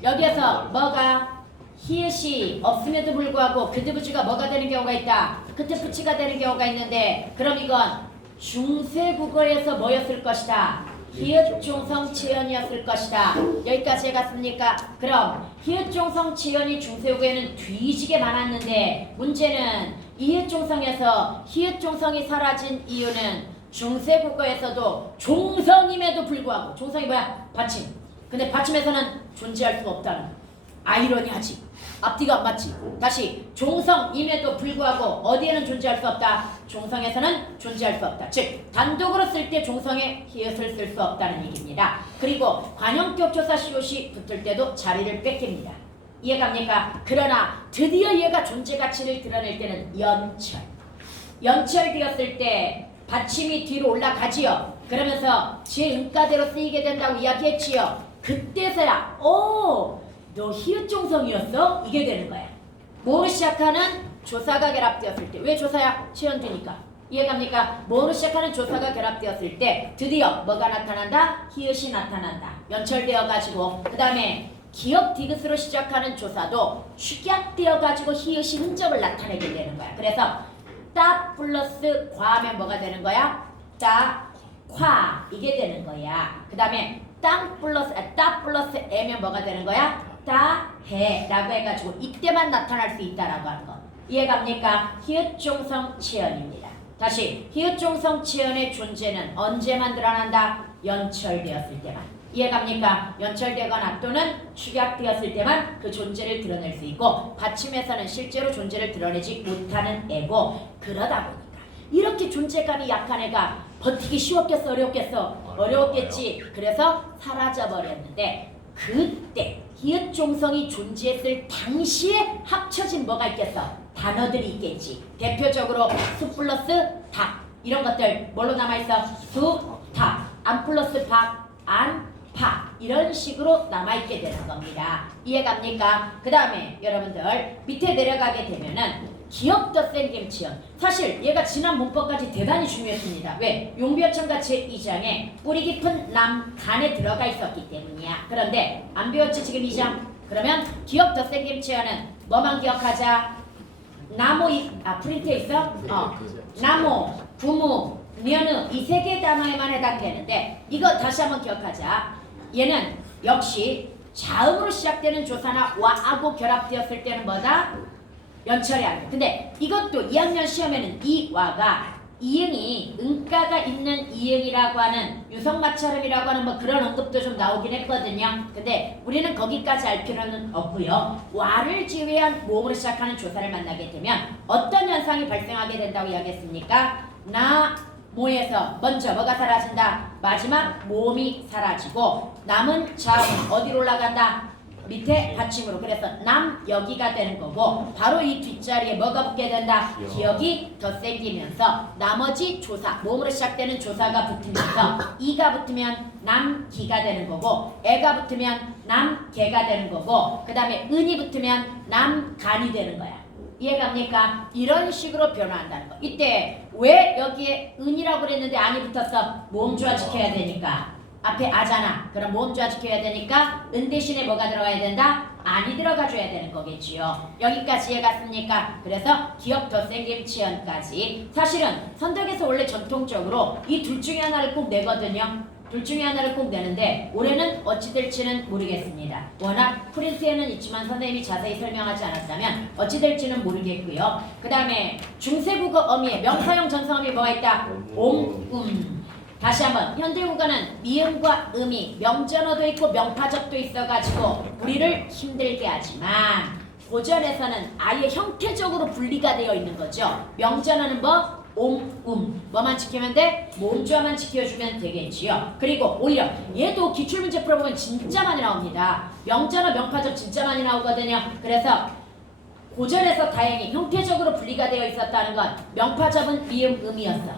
여기에서 뭐가 히읗이 없음에도 불구하고 그드부지가 뭐가 되는 경우가 있다. 크트프치가 되는 경우가 있는데 그럼 이건 중세국어에서 뭐였을 것이다. 히읗종성치연이었을 것이다. 여기까지 해갔습니까? 그럼 히읗종성치연이 중세국어에는 뒤지게 많았는데 문제는 이 히읗종성에서 히읗종성이 사라진 이유는 중세국어에서도 종성임에도 불구하고 종성이 뭐야? 받침. 근데 받침에서는 존재할 수가 없다는 아이러니하지. 앞뒤가 안 맞지. 다시 종성임에도 불구하고 어디에는 존재할 수 없다. 종성에서는 존재할 수 없다. 즉 단독으로 쓸 때 종성에 히읗을 쓸 수 없다는 얘기입니다. 그리고 관용격 조사 시옷이 붙을 때도 자리를 뺏깁니다. 이해갑니까? 그러나 드디어 얘가 존재 가치를 드러낼 때는 연철되었을 때 받침이 뒤로 올라가지요. 그러면서 제 음가대로 쓰이게 된다고 이야기했지요. 그때서야 너 히읗종성이었어? 이게 되는 거야. 뭐로 시작하는 조사가 결합되었을 때. 왜 조사야? 치연되니까. 이해갑니까? 뭐로 시작하는 조사가 결합되었을 때 드디어 뭐가 나타난다? 히읗이 나타난다. 연철되어가지고 그 다음에 기역 디귿으로 시작하는 조사도 축약되어가지고 히읗이 흔적을 나타내게 되는 거야. 그래서 따 플러스 과하면 뭐가 되는 거야? 따, 콰 이게 되는 거야. 그 다음에 따 플러스 에면 뭐가 되는 거야? 따, 해 라고 해가지고 이때만 나타날 수 있다라고 하는 거. 이해갑니까? 히읗종성 치연입니다. 다시 히읗종성 치연의 존재는 언제만 드러난다? 연철되었을 때만. 이해갑니까? 연철되거나 또는 축약되었을 때만 그 존재를 드러낼 수 있고 받침에서는 실제로 존재를 드러내지 못하는 애고 그러다 보니까 이렇게 존재감이 약한 애가 버티기 쉬웠겠어? 어려웠겠어? 어려웠겠지. 그래서 사라져버렸는데 그때 히읗종성이 존재했을 당시에 합쳐진 뭐가 있겠어? 단어들이 있겠지. 대표적으로 수 플러스 닭 이런 것들 뭘로 남아있어? 수, 닭, 안 플러스 박, 안, 파 이런 식으로 남아있게 되는 겁니다. 이해갑니까? 그 다음에 여러분들 밑에 내려가게 되면은 기역 덧생김 치연. 사실 얘가 지난 문법까지 대단히 중요했습니다. 왜? 용비어천가 제2장에 뿌리 깊은 남, 간에 들어가 있었기 때문이야. 그런데 안 배웠지 지금 2장? 그러면 기역 덧생김 치연은 뭐만 기억하자? 나무, 프린트에 있어? 나무, 부무, 면은 이 세 개 단어에만 해당되는데 이거 다시 한번 기억하자. 얘는 역시 자음으로 시작되는 조사나 와하고 결합되었을 때는 뭐다? 연철이 아니야. 근데 이것도 2학년 시험에는 이 와가 이응이 응가가 있는 이응이라고 하는 유성마찰음이라고 하는 뭐 그런 언급도 좀 나오긴 했거든요. 근데 우리는 거기까지 알 필요는 없고요. 와를 제외한 모음으로 시작하는 조사를 만나게 되면 어떤 현상이 발생하게 된다고 이야기했습니까? 모에서 먼저 뭐가 사라진다? 마지막 모음이 사라지고 남은 자음은 어디로 올라간다? 밑에 받침으로. 그래서 남 여기가 되는 거고 바로 이 뒷자리에 뭐가 붙게 된다? 기역이 더 생기면서 나머지 조사, 모음으로 시작되는 조사가 붙으면서 이가 붙으면 남기가 되는 거고 애가 붙으면 남개가 되는 거고 그 다음에 은이 붙으면 남간이 되는 거야. 이해갑니까? 이런 식으로 변화한다는 거. 이때 왜 여기에 은이라고 그랬는데 안이 붙었어? 모음조화 지켜야 되니까. 앞에 아잖아. 그럼 모음조화 지켜야 되니까 은 대신에 뭐가 들어가야 된다? 안이 들어가 줘야 되는 거겠지요. 여기까지 이해갔습니까? 그래서 기역 덧생김 치연까지. 사실은 선덕에서 원래 전통적으로 이 둘 중에 하나를 꼭 내거든요. 둘 중에 하나를 꼭 내는데 올해는 어찌 될지는 모르겠습니다. 워낙 프린트에는 있지만 선생님이 자세히 설명하지 않았다면 어찌 될지는 모르겠고요. 그 다음에 중세국어 어미에 명사형 전성어미 뭐가 있다? 다시 한번 현대국어는 미음과 음이 명전어도 있고 명파적도 있어가지고 우리를 힘들게 하지만 고전에서는 아예 형태적으로 분리가 되어 있는 거죠. 명전어는 뭐? 뭐만 지키면 돼? 모음조화만 지켜주면 되겠지요. 그리고 오히려 얘도 기출문제 풀어보면 진짜 많이 나옵니다. 명전어 명파적 진짜 많이 나오거든요. 그래서 고전에서 다행히 형태적으로 분리가 되어 있었다는 건 명파적은 미음, 음이었어.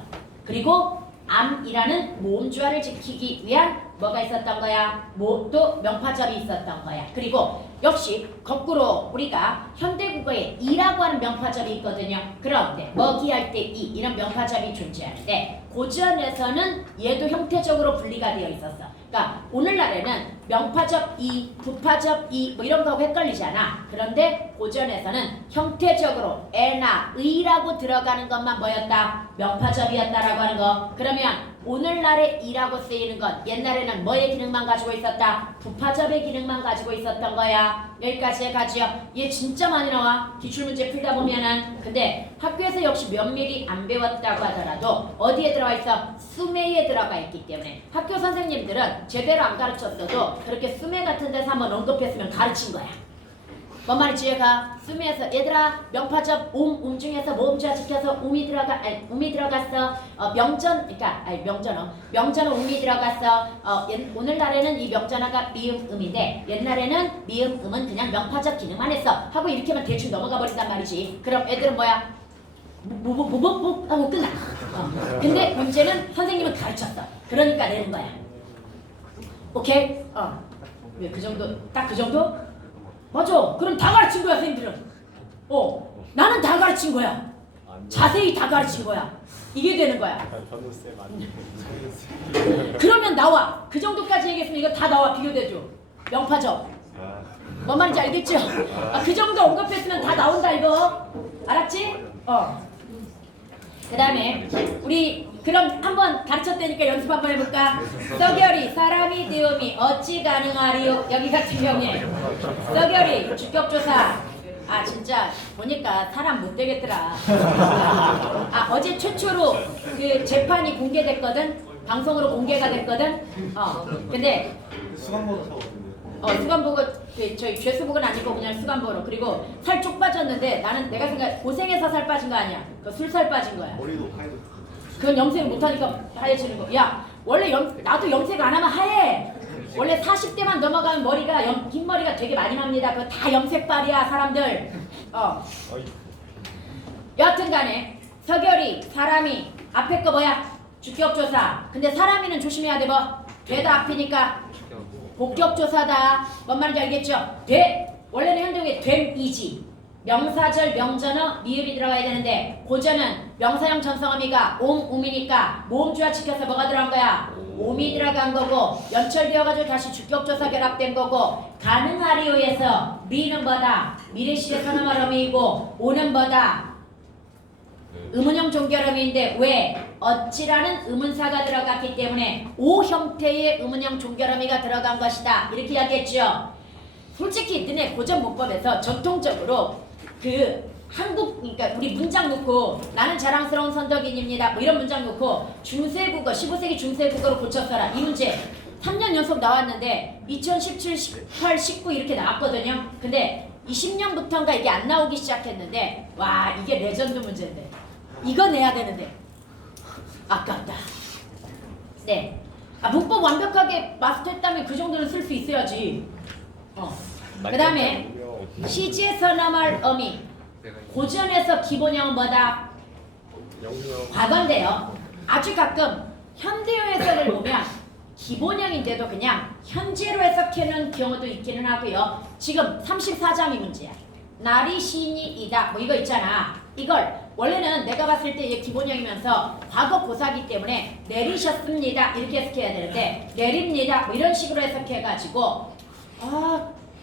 그리고 암이라는 모음조화를 지키기 위한 뭐가 있었던 거야? 또 명파접이 있었던 거야. 그리고 역시 거꾸로 우리가 현대국어에 이라고 하는 명파접이 있거든요. 그런데 먹이할 때 이런 명파접이 존재하는데 고전에서는 얘도 형태적으로 분리가 되어 있었어. 그러니까 오늘날에는 명파접 부파접 뭐 이런 거하고 헷갈리잖아. 그런데 고전에서는 형태적으로 에나 의라고 들어가는 것만 뭐였다? 명파접이었다라고 하는 거. 그러면 오늘날의 이라고 쓰이는 건 옛날에는 뭐의 기능만 가지고 있었다? 부파접의 기능만 가지고 있었던 거야. 여기까지 가지요. 얘 진짜 많이 나와. 기출문제 풀다 보면은. 근데 학교에서 역시 면밀히 안 배웠다고 하더라도 어디에 들어가 있어? 수매에 들어가 있기 때문에 학교 선생님들은 제대로 안 가르쳤어도 그렇게 수매 같은 데서 한번 언급했으면 가르친 거야. 뭔 말인지 이해가? 수미에서 얘들아 명파적 움 중에서 모음주와 지켜서 um이 들어갔어. 명전은 um이 들어갔어. 오늘날에는 이 명전어가 미음음인데 옛날에는 미음음은 그냥 명파적 기능만 했어. 하고 이렇게 하면 대충 넘어가 버린단 말이지. 그럼 애들은 뭐야? 뭐 하고 끝나. 근데 문제는 선생님은 가르쳤어. 그러니까 내는 거야. 오케이? 왜 그 정도? 딱 그 정도? 맞아. 그럼 다 가르친 거야, 선생님들은. 나는 다 가르친 거야. 자세히 다 가르친 거야. 이게 되는 거야. 그러면 나와. 그 정도까지 얘기했으면 이거 다 나와. 비교되죠. 명파죠. 뭔 말인지 알겠죠? 그 정도 언급했으면 다 나온다 이거. 알았지? 그 다음에 우리 그럼 한번 가르쳤다니까 연습 한번 해볼까? 서결이 사람이 되음이 어찌 가능하리요? 여기 같은 경우에 서결이 주격조사. 진짜 보니까 사람 못 되겠더라. 어제 최초로 그 재판이 공개됐거든. 방송으로 공개가 됐거든. 근데 수강번호 사거든요. 수간보고 저희 죄수복은 아니고 그냥 수간보로. 그리고 살 쪽 빠졌는데 나는 내가 생각 고생해서 살 빠진 거 아니야. 그 술 살 빠진 거야. 머리도 하얘도. 그건 염색 못하니까 하얘지는 거. 야 원래 나도 염색 안 하면 하얘. 원래 40대만 넘어가면 머리가 긴 머리가 되게 많이 납니다. 그거 다 염색발이야 사람들. 여하튼간에 서결이 사람이 앞에 거 뭐야? 주격조사. 근데 사람이는 조심해야 돼. 되다 앞이니까 복격조사다. 뭔 말인지 알겠죠? 원래는 현대형에 됨이지. 명사절 명전어 미읍이 들어가야 되는데 고전은 명사형 전성어미가 um이니까 모음주와 지켜서 뭐가 들어간 거야? um이 들어간 거고 연철되어가지고 다시 주격조사 결합된 거고 가능하리오에서 미는 뭐다? 미래시대 선어말 어미이고 오는 뭐다? 의문형 종결음인데 왜? 어찌라는 의문사가 들어갔기 때문에 오 형태의 의문형 종결음이가 들어간 것이다. 이렇게 이야기했죠. 솔직히 너네 고전 문법에서 전통적으로 그러니까 우리 문장 놓고 나는 자랑스러운 선덕인입니다. 이런 문장 놓고 중세국어 15세기 중세국어로 고쳤어라. 이 문제 3년 연속 나왔는데 2017, 18, 19 이렇게 나왔거든요. 근데 20년부터인가 이게 안 나오기 시작했는데 와 이게 레전드 문제인데 이거 내야 되는데 아깝다. 네. 문법 완벽하게 마스터했다면 그 정도는 쓸 수 있어야지. 그 다음에 시제 선어말 어미 고전에서 기본형은 뭐다? 과거인데요. 아주 가끔 현대어 해설을 보면 기본형인데도 그냥 현재로 해석하는 경우도 있기는 하고요. 지금 34장이 문제야. 날이 시니이다 이거 있잖아. 이걸 원래는 내가 봤을 때 이게 기본형이면서 과거 고사기 때문에 내리셨습니다 이렇게 해석해야 되는데 내립니다 이런 식으로 해석해가지고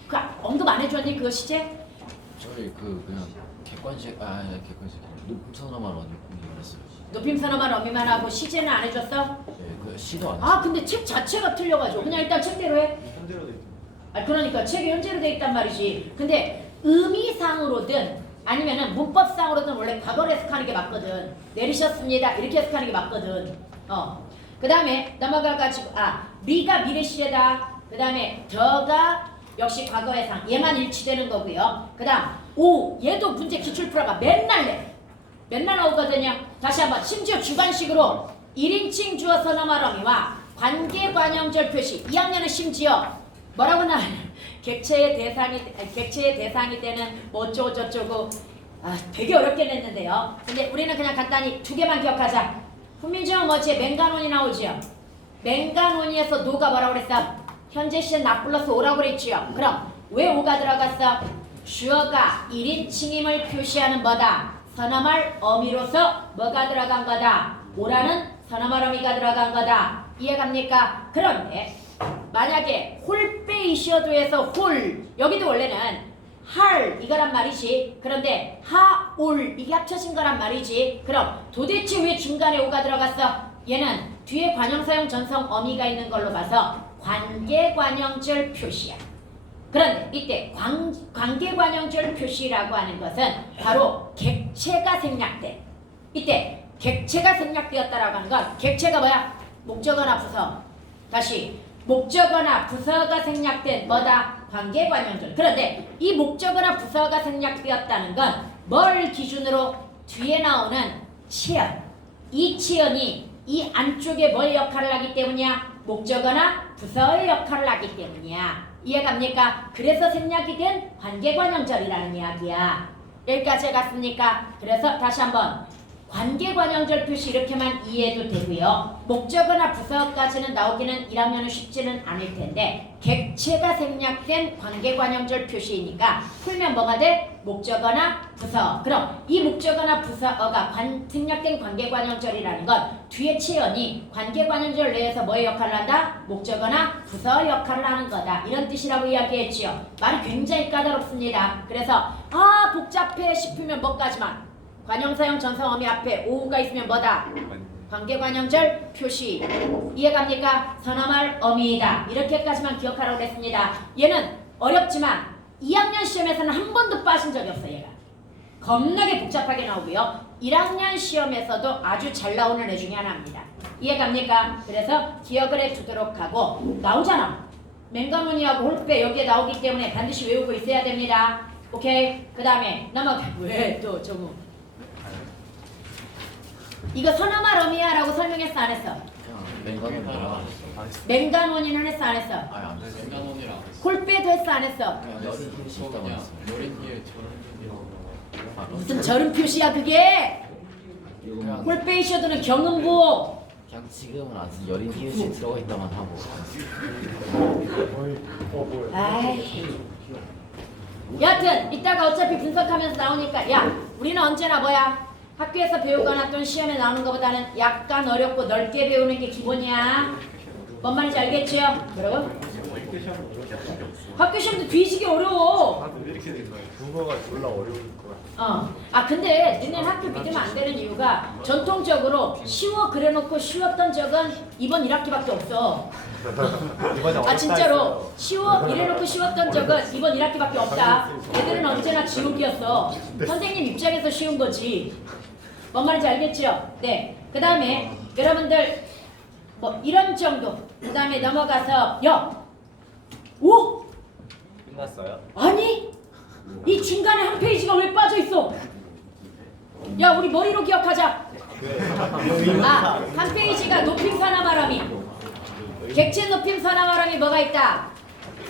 그 언급 안 해줬니 그거 시제? 저희 그냥 객관식 높은 선어만 어미했어요. 높임 선어만 어미만 하고 시제는 안 해줬어? 그 시도 안 했어요. 근데 책 자체가 틀려가지고 그냥 일단 책대로 해. 현재로 돼 있죠. 그러니까 책이 현재로 돼 있단 말이지. 근데 의미상으로든 아니면은 문법상으로든 원래 과거로 해석하는 게 맞거든. 내리셨습니다 이렇게 해석하는 게 맞거든. 그 다음에 넘어가가지고 미가 미래시제다. 그 다음에 더가 역시 과거해상 얘만 일치되는 거고요. 그 다음 오 얘도 문제 기출 풀어봐. 맨날 나오거든요. 다시 한번 심지어 주관식으로 1인칭 주어 선어말 어미와 관계관형절 표시 2학년은 심지어 뭐라고 나와요? 객체의 대상이 되는 뭐 어쩌고 저쩌고 되게 어렵게 냈는데요. 근데 우리는 그냥 간단히 두 개만 기억하자. 훈민정음 뭐지? 맹간온이 나오지요. 맹간온이에서 노가 뭐라고 그랬어? 현재 시제 나 플러스 오라고 그랬지요. 그럼 왜 오가 들어갔어? 주어가 1인칭임을 표시하는 뭐다? 선어말 어미로서 뭐가 들어간 거다? 오라는 선어말 어미가 들어간 거다. 이해갑니까? 그런데 만약에 홀베이셔도에서 홀 여기도 원래는 할 이거란 말이지. 그런데 하올 이게 합쳐진 거란 말이지. 그럼 도대체 왜 중간에 오가 들어갔어? 얘는 뒤에 관형사형 전성 어미가 있는 걸로 봐서 관계관형절 표시야. 그런데 이때 관계관형절 표시라고 하는 것은 바로 객체가 생략돼. 이때 객체가 생략되었다라고 하는 건 객체가 뭐야? 목적어나 부서. 다시 목적어나 부사어가 생략된 뭐다? 관계관용절. 그런데 이 목적어나 부사어가 생략되었다는 건 뭘 기준으로? 뒤에 나오는 치연. 이 치연이 이 안쪽에 뭘 역할을 하기 때문이야? 목적어나 부사어의 역할을 하기 때문이야. 이해갑니까? 그래서 생략이 된 관계관용절이라는 이야기야. 여기까지 갔습니까? 그래서 다시 한번 관계관용절 표시 이렇게만 이해해도 되고요. 목적어나 부사어까지는 나오기는 1학년은 쉽지는 않을 텐데 객체가 생략된 관계관용절 표시이니까 풀면 뭐가 돼? 목적어나 부사어. 그럼 이 목적어나 부사어가 생략된 관계관용절이라는 건 뒤에 치연이 관계관용절 내에서 뭐의 역할을 한다? 목적어나 부사어 역할을 하는 거다. 이런 뜻이라고 이야기했지요. 말이 굉장히 까다롭습니다. 그래서 복잡해 싶으면 뭐까지만 관형사형 전성어미 앞에 오우가 있으면 뭐다? 관계관용절 표시. 이해갑니까? 선어말 어미이다. 이렇게까지만 기억하라고 그랬습니다. 얘는 어렵지만 2학년 시험에서는 한 번도 빠진 적이 없어요. 얘가 겁나게 복잡하게 나오고요. 1학년 시험에서도 아주 잘 나오는 애 중에 하나입니다. 이해갑니까? 그래서 기억을 해두도록 하고 나오잖아. 맹간원이하고 홀빼 여기에 나오기 때문에 반드시 외우고 있어야 됩니다. 오케이? 그 다음에 넘어가. 왜 또 정우 이거 선어말 어미야라고 설명했어 안 했어? 맹간원이라. 맹간원이는 했어 안 했어? 아니 안 했어요. 맹간원이랑 안 했어. 홀빼도 했어 안 했어? 그냥 여린 표시 있다고 그냥 했어요. 여린이의 저런 무슨 저런 표시야 그게? 그냥 홀빼 셔도는 경음부. 그냥 지금은 안 써. 여린 표시 들어가 있다만 하고. 아이. 여하튼 이따가 어차피 분석하면서 나오니까 야 우리는 언제나 뭐야? 학교에서 배우거나 또는 시험에 나오는 것보다는 약간 어렵고 넓게 배우는 게 기본이야. 뭔 말인지 알겠지요? 여러분? 학교 시험도 뒤지게 어려워. 국어가 졸라 어려울 거야. 근데 니네 학교 믿으면 안 되는 이유가 전통적으로 쉬워 그래놓고 쉬웠던 적은 이번 1학기밖에 없어. 진짜로 쉬워 이래놓고 쉬웠던 적은 이번 1학기밖에 없다. 애들은 언제나 지옥이었어. 선생님 입장에서 쉬운 거지. 뭔 말인지 알겠죠? 네. 그 다음에 여러분들 뭐 이런 정도. 그 다음에 넘어가서 오! 끝났어요? 아니! 이 중간에 한 페이지가 왜 빠져 있어? 야 우리 머리로 기억하자. 한 페이지가 높임 산화 바람이. 객체 높임 산화 바람이 뭐가 있다?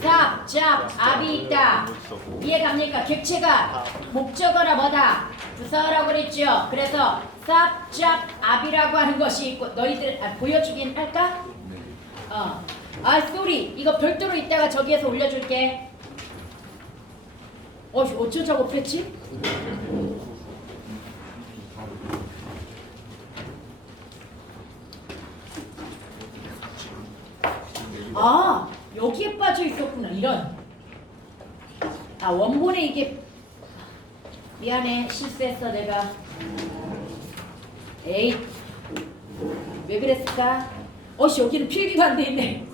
삽, 잡, 압이 있다. 이해갑니까? 객체가 목적어라 뭐다? 부사어라고 그랬죠. 그래서 삽, 잡, 압이라고 하는 것이 있고 너희들 보여주긴 할까? 쏘리 이거 별도로 이따가 저기에서 올려줄게. 어쩌자고 그랬지? 여기에 빠져 있었구나. 이런. 원본에 이게 미안해 실수했어 내가. 에이 왜 그랬을까? 여기는 필기가 안 돼 있네.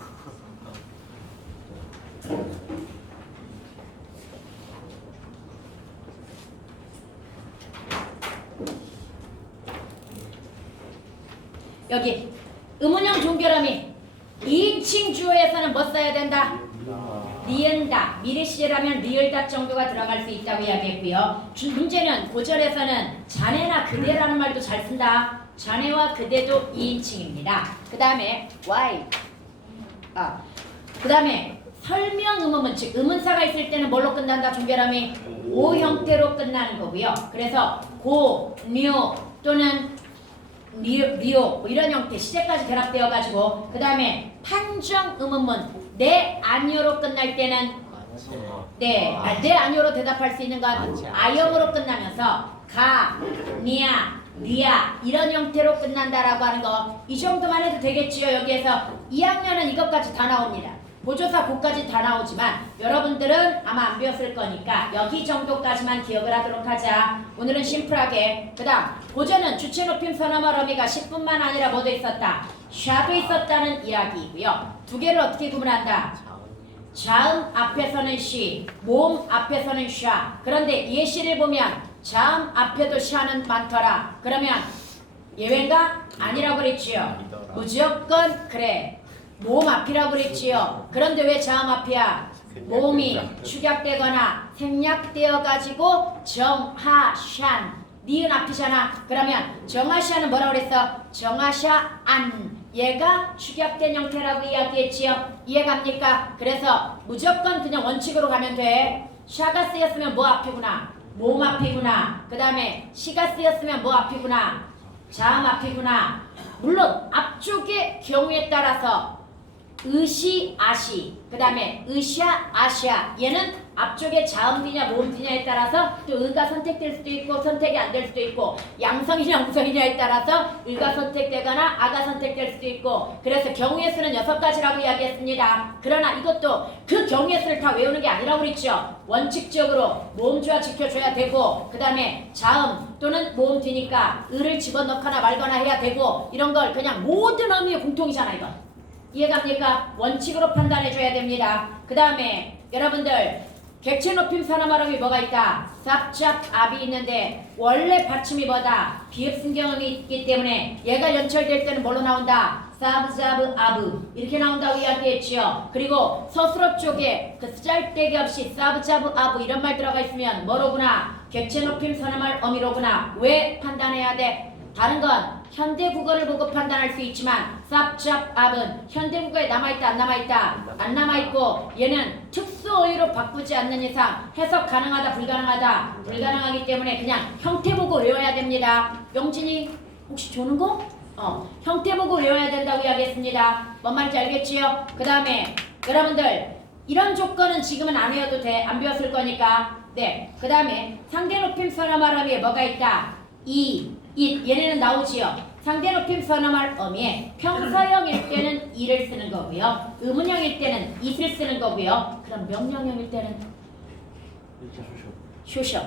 여기 의문형 종결함이 2인칭 주어에서는 뭐 써야 된다? 니은다. 미래 시제라면 리을다 정도가 들어갈 수 있다고 이야기했고요. 문제는 고절에서는 자네나 그대라는 말도 잘 쓴다. 자네와 그대도 2인칭입니다. 그 다음에 Y. 그 다음에 설명 의문문, 즉 의문사가 있을 때는 뭘로 끝난다? 종결함이 오 형태로 끝나는 거고요. 그래서 고, 묘 또는 리오 뭐 이런 형태 시제까지 결합되어 가지고 그 다음에 판정 의문문 네 아니오로 끝날 때는 네 아니오로 대답할 수 있는 건 아형으로 끝나면서 가, 니야, 리야 이런 형태로 끝난다라고 하는 거 이 정도만 해도 되겠지요. 여기에서 2학년은 이것까지 다 나옵니다. 보조사 고까지 다 나오지만 여러분들은 아마 안 배웠을 거니까 여기 정도까지만 기억을 하도록 하자. 오늘은 심플하게. 그 다음 보조는 주체 높임 선어말 어미가 10분만 아니라 뭐도 있었다? 샤도 있었다는 이야기이고요. 두 개를 어떻게 구분한다? 자음 앞에서는 시, 모음 앞에서는 샤. 그런데 예시를 보면 자음 앞에도 샤는 많더라. 그러면 예외인가? 아니라고 그랬지요. 무조건 그래. 모음 앞이라고 그랬지요. 그런데 왜 자음 앞이야? 모음이 축약되거나 생략되어 가지고 정하샨 니은 앞이잖아. 그러면 정하샤는 뭐라고 그랬어? 정하샤 안 얘가 축약된 형태라고 이야기했지요. 이해갑니까? 그래서 무조건 그냥 원칙으로 가면 돼. 샤가 쓰였으면 뭐 앞이구나? 모음 앞이구나. 그 다음에 시가 쓰였으면 뭐 앞이구나? 자음 앞이구나. 물론 앞쪽의 경우에 따라서 의시, 아시, 그 다음에 의샤, 아샤 얘는 앞쪽에 자음디냐 모음디냐에 따라서 또 의가 선택될 수도 있고 선택이 안 될 수도 있고 양성이냐 음성이냐에 따라서 의가 선택되거나 아가 선택될 수도 있고 그래서 경우의 수는 6가지라고 이야기했습니다. 그러나 이것도 그 경우의 수를 다 외우는 게 아니라고 그랬죠. 원칙적으로 모음주와 지켜줘야 되고 그 다음에 자음 또는 모음디니까 의를 집어넣거나 말거나 해야 되고 이런 걸 그냥 모든 의미의 공통이잖아 이거. 이해갑니까? 원칙으로 판단해줘야 됩니다. 그 다음에 여러분들 객체 높임 선어말음이 뭐가 있다? 쌉짭 압이 있는데 원래 받침이 뭐다? 비읍 순경음이 있기 때문에 얘가 연철될 때는 뭘로 나온다? 사브자브 아브 이렇게 나온다고 이야기했지요. 그리고 서술어 쪽에 그 쓰잘데기 없이 사브자브 아브 이런 말 들어가 있으면 뭐로구나? 객체 높임 선어말 어미로구나. 왜 판단해야 돼? 다른 건 현대 국어를 보고 판단할 수 있지만 쌉짭 압은 현대 국어에 남아있다 안 남아있다 안 남아있고 얘는 특수어휘로 바꾸지 않는 이상 해석 가능하다 불가능하다 불가능하기 때문에 그냥 형태 보고 외워야 됩니다. 영진이 혹시 조는 거? 형태 보고 외워야 된다고 이야기했습니다. 뭔 말인지 알겠지요? 그 다음에 여러분들 이런 조건은 지금은 안 외워도 돼. 안 배웠을 거니까. 네. 그 다음에 상대 높임 선어말음에 뭐가 있다? 잇 얘네는 나오지요. 상대 높임 선어말 어미에 평서형일 때는 이를 쓰는 거고요. 의문형일 때는 it을 쓰는 거고요. 그럼 명령형일 때는 쇼셔.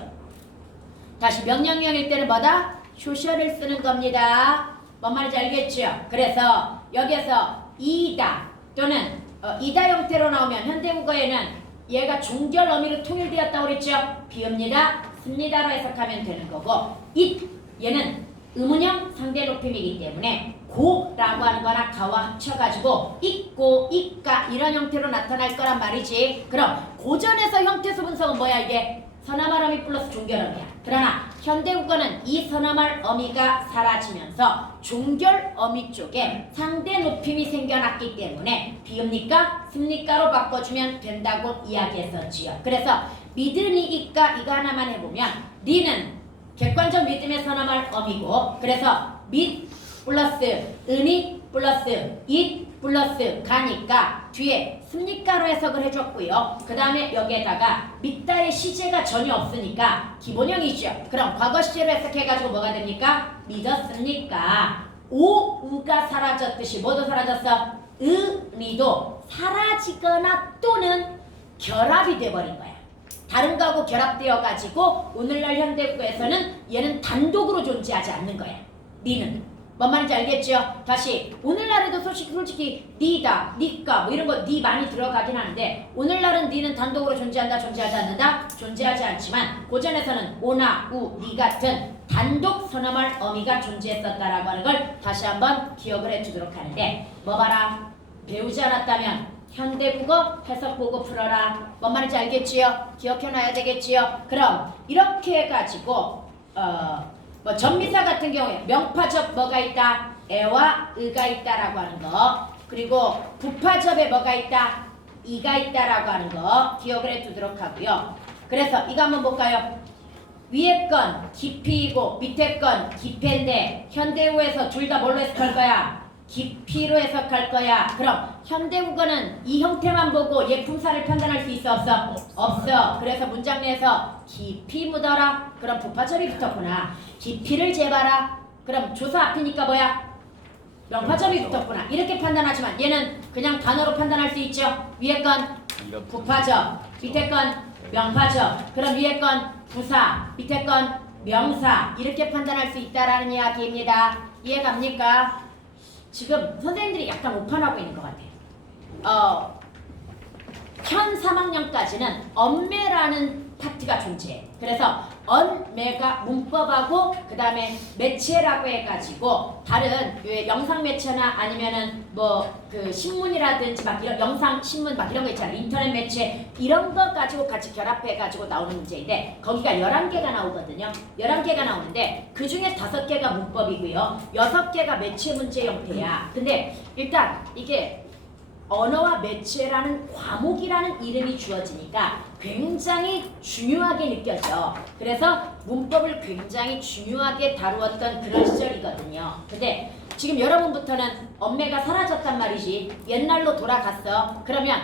다시 명령형일 때는 뭐다? 쇼셔를 쓰는 겁니다. 뭔 말인지 알겠죠? 그래서 여기에서 이다 또는 이다 형태로 나오면 현대국어에는 얘가 종결 어미로 통일되었다고 그랬죠? 비읍니다. 씁니다로 해석하면 되는 거고 it 얘는 의문형 상대 높임이기 때문에 고라고 하는 거나 가와 합쳐가지고 있고 있가 이런 형태로 나타날 거란 말이지. 그럼 고전에서 형태수 분석은 뭐야 이게? 선어말 어미 플러스 종결 어미야. 그러나 현대국어는 이 선어말 어미가 사라지면서 종결 어미 쪽에 상대 높임이 생겨났기 때문에 비읍니까? 씁니까로 바꿔주면 된다고 이야기했었지요. 그래서 믿으니이까 이거 하나만 해보면 니는 객관적 믿음의 선어말 어미고 그래서 믿 플러스 은이 플러스 잇 플러스 가니까 뒤에 습니까로 해석을 해줬고요. 그 다음에 여기에다가 믿다의 시제가 전혀 없으니까 기본형이죠. 그럼 과거 시제로 해석해가지고 뭐가 됩니까? 믿었습니까? 오우가 사라졌듯이 뭐도 사라졌어? 은이도 사라지거나 또는 결합이 돼버린 거야. 다른 거하고 결합되어 가지고 오늘날 현대국어에서는 얘는 단독으로 존재하지 않는 거야. 니는 뭔 말인지 알겠죠? 다시 오늘날에도 솔직히 니다, 니까 뭐 이런 거 니 많이 들어가긴 하는데 오늘날은 니는 단독으로 존재한다, 존재하지 않는다? 존재하지 않지만 고전에서는 오나 우, 니 같은 단독 선어말 어미가 존재했었다라고 하는 걸 다시 한번 기억을 해주도록 하는데 뭐 봐라? 배우지 않았다면 현대국어 해석 보고 풀어라. 뭔 말인지 알겠지요? 기억해놔야 되겠지요? 그럼 이렇게 해가지고 뭐 전미사 같은 경우에 명파접 뭐가 있다? 애와 의가 있다라고 하는 거. 그리고 부파접에 뭐가 있다? 이가 있다라고 하는 거 기억을 해두도록 하고요. 그래서 이거 한번 볼까요? 위에 건 깊이이고 밑에 건 깊이인데 현대우에서 둘 다 뭘로 해석할 거야? 깊이로 해석할 거야. 그럼 현대국어는 이 형태만 보고 얘 품사를 판단할 수 있어 없어? 없어. 그래서 문장 내에서 깊이 묻어라. 그럼 부파접이 붙었구나. 깊이를 재봐라. 그럼 조사 앞이니까 뭐야? 명파접이 붙었구나. 이렇게 판단하지만 얘는 그냥 단어로 판단할 수 있죠. 위에 건 부파접, 밑에 건 명파접. 그럼 위에 건 부사, 밑에 건 명사. 이렇게 판단할 수 있다라는 이야기입니다. 이해갑니까? 지금 선생님들이 약간 오판하고 있는 것 같아요. 현 3학년까지는 엄매라는 파트가 존재해. 그래서 언매가 문법하고 그 다음에 매체라고 해가지고 다른 영상 매체나 아니면은 뭐 그 신문이라든지 막 이런 영상 신문 막 이런 거 있잖아. 인터넷 매체 이런 거 가지고 같이 결합해가지고 나오는 문제인데 거기가 11개가 나오거든요. 11개가 나오는데 그 중에 5개가 문법이고요. 6개가 매체 문제 형태야. 근데 일단 이게 언어와 매체라는 과목이라는 이름이 주어지니까 굉장히 중요하게 느껴져. 그래서 문법을 굉장히 중요하게 다루었던 그런 시절이거든요. 근데 지금 여러분부터는 언매가 사라졌단 말이지. 옛날로 돌아갔어. 그러면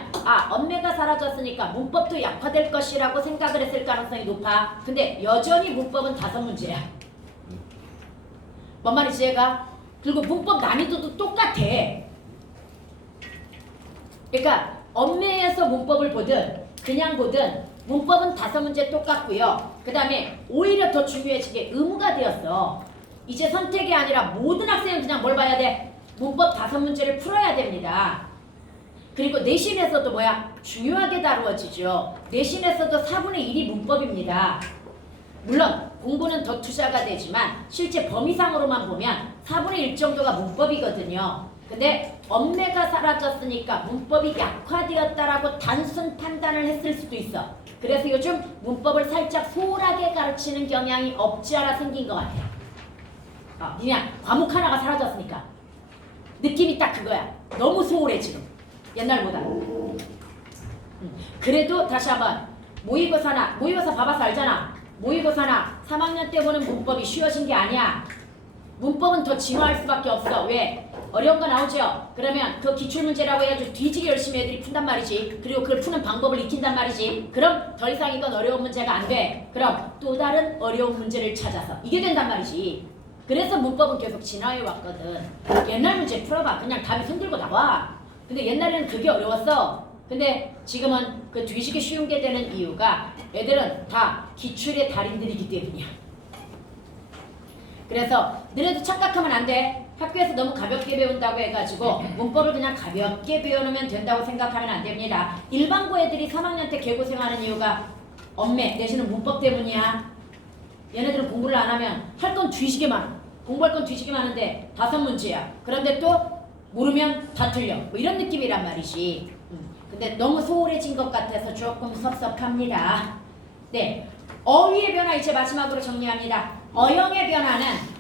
언매가 사라졌으니까 문법도 약화될 것이라고 생각을 했을 가능성이 높아. 근데 여전히 문법은 5문제야. 뭔 말인지 얘가? 그리고 문법 난이도도 똑같아. 그러니까 언매에서 문법을 보든 그냥 보든 문법은 5문제 똑같고요. 그 다음에 오히려 더 중요해지게 의무가 되었어. 이제 선택이 아니라 모든 학생은 그냥 뭘 봐야 돼? 문법 5문제를 풀어야 됩니다. 그리고 내신에서도 중요하게 다루어지죠. 내신에서도 4분의 1이 문법입니다. 물론 공부는 더 투자가 되지만 실제 범위상으로만 보면 4분의 1 정도가 문법이거든요. 근데 언매가 사라졌으니까 문법이 약화되었다라고 단순 판단을 했을 수도 있어. 그래서 요즘 문법을 살짝 소홀하게 가르치는 경향이 없지 않아 생긴 것 같아. 그냥 과목 하나가 사라졌으니까 느낌이 딱 그거야. 너무 소홀해 지금 옛날보다. 그래도 다시 한번 모의고사 봐봐서 알잖아. 모의고사나 3학년 때 보는 문법이 쉬워진 게 아니야. 문법은 더 진화할 수밖에 없어. 왜? 어려운 거 나오죠? 그러면 그 기출문제라고 해가지고 뒤지게 열심히 애들이 푼단 말이지. 그리고 그걸 푸는 방법을 익힌단 말이지. 그럼 더 이상 이건 어려운 문제가 안 돼. 그럼 또 다른 어려운 문제를 찾아서 이게 된단 말이지. 그래서 문법은 계속 진화해 왔거든. 옛날 문제 풀어봐. 그냥 답이 손들고 나와. 근데 옛날에는 그게 어려웠어. 근데 지금은 그 뒤지기 쉬운 게 되는 이유가 애들은 다 기출의 달인들이기 때문이야. 그래서 너네도 착각하면 안 돼. 학교에서 너무 가볍게 배운다고 해가지고 문법을 그냥 가볍게 배워놓으면 된다고 생각하면 안 됩니다. 일반고 애들이 3학년 때 개고생하는 이유가 언매 내지는 문법 때문이야. 얘네들은 공부를 안 하면 할 건 뒤지게 많아. 공부할 건 뒤지게 많은데 5문제야. 그런데 또 모르면 다 틀려. 뭐 이런 느낌이란 말이지. 근데 너무 소홀해진 것 같아서 조금 섭섭합니다. 네, 어휘의 변화 이제 마지막으로 정리합니다. 어형의 변화는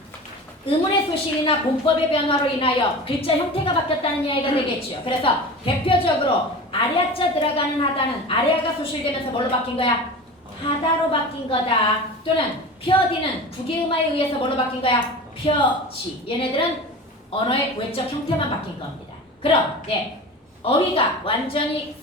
의문의 소실이나 문법의 변화로 인하여 글자 형태가 바뀌었다는 이야기가 되겠죠. 그래서 대표적으로 아래아자 들어가는 하다는 아래아가 소실되면서 뭘로 바뀐 거야? 하다로 바뀐 거다. 또는 펴디는 부기음화에 의해서 뭘로 바뀐 거야? 펴지. 얘네들은 언어의 외적 형태만 바뀐 겁니다. 그럼 어휘가 완전히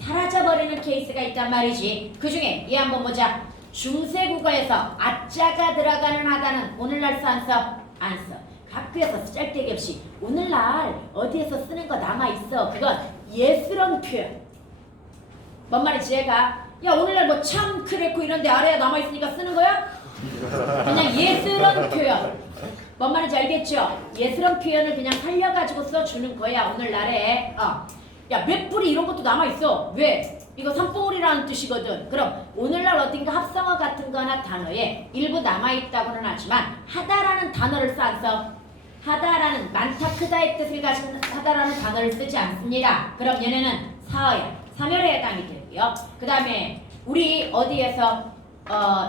사라져버리는 케이스가 있단 말이지. 그 중에 얘 한번 보자. 중세국어에서 아자가 들어가는 하다는 오늘날 써 안 써? 안 써. 학교에서 짤데기 없이 오늘날 어디에서 쓰는 거 남아있어. 그건 예스런 표현. 뭔 말인지 얘가 오늘날 뭐 참 그랬고 이런데 아래에 남아있으니까 쓰는 거야? 그냥 예스런 표현. 뭔 말인지 알겠죠? 예스런 표현을 그냥 살려가지고 써주는 거야 오늘날에. 몇 뿌리 이런 것도 남아있어. 왜? 이거 산봉우리라는 뜻이거든. 그럼 오늘날 어딘가 합성어 같은 거나 단어에 일부 남아있다고는 하지만 하다라는 단어를 써 안 써? 하다라는 많다 크다의 뜻을 가진 하다라는 단어를 쓰지 않습니다. 그럼 얘네는 사어야. 사멸에 해당이 되고요. 그 다음에 우리 어디에서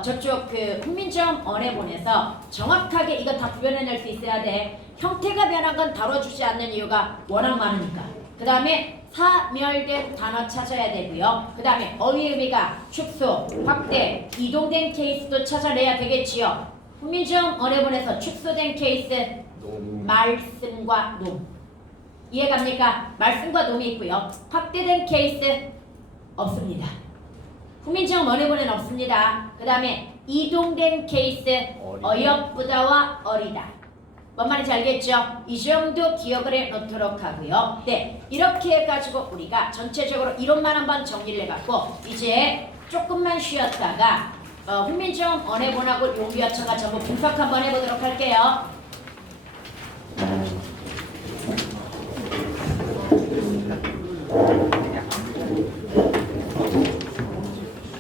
저쪽 그 훈민정 언해본에서 정확하게 이거 다 구별해낼 수 있어야 돼. 형태가 변한 건 다뤄주지 않는 이유가 워낙 많으니까. 그 다음에 사멸된 단어 찾아야 되고요. 그 다음에 어휘의 의미가 축소, 확대, 이동된 케이스도 찾아내야 되겠지요. 훈민정 언해본에서 축소된 케이스 말씀과 놈. 이해갑니까? 말씀과 놈이 있고요. 확대된 케이스 없습니다. 훈민정 언해본에는 없습니다. 그 다음에 이동된 케이스 어여쁘다와 어리다. 뭔 말인지 알겠죠? 이 정도 기억을 해놓도록 하고요. 네, 이렇게 해가지고 우리가 전체적으로 이론만 한번 정리를 해봤고 이제 조금만 쉬었다가 훈민정 언해본하고 용비어처가 전부 분석 한번 해보도록 할게요.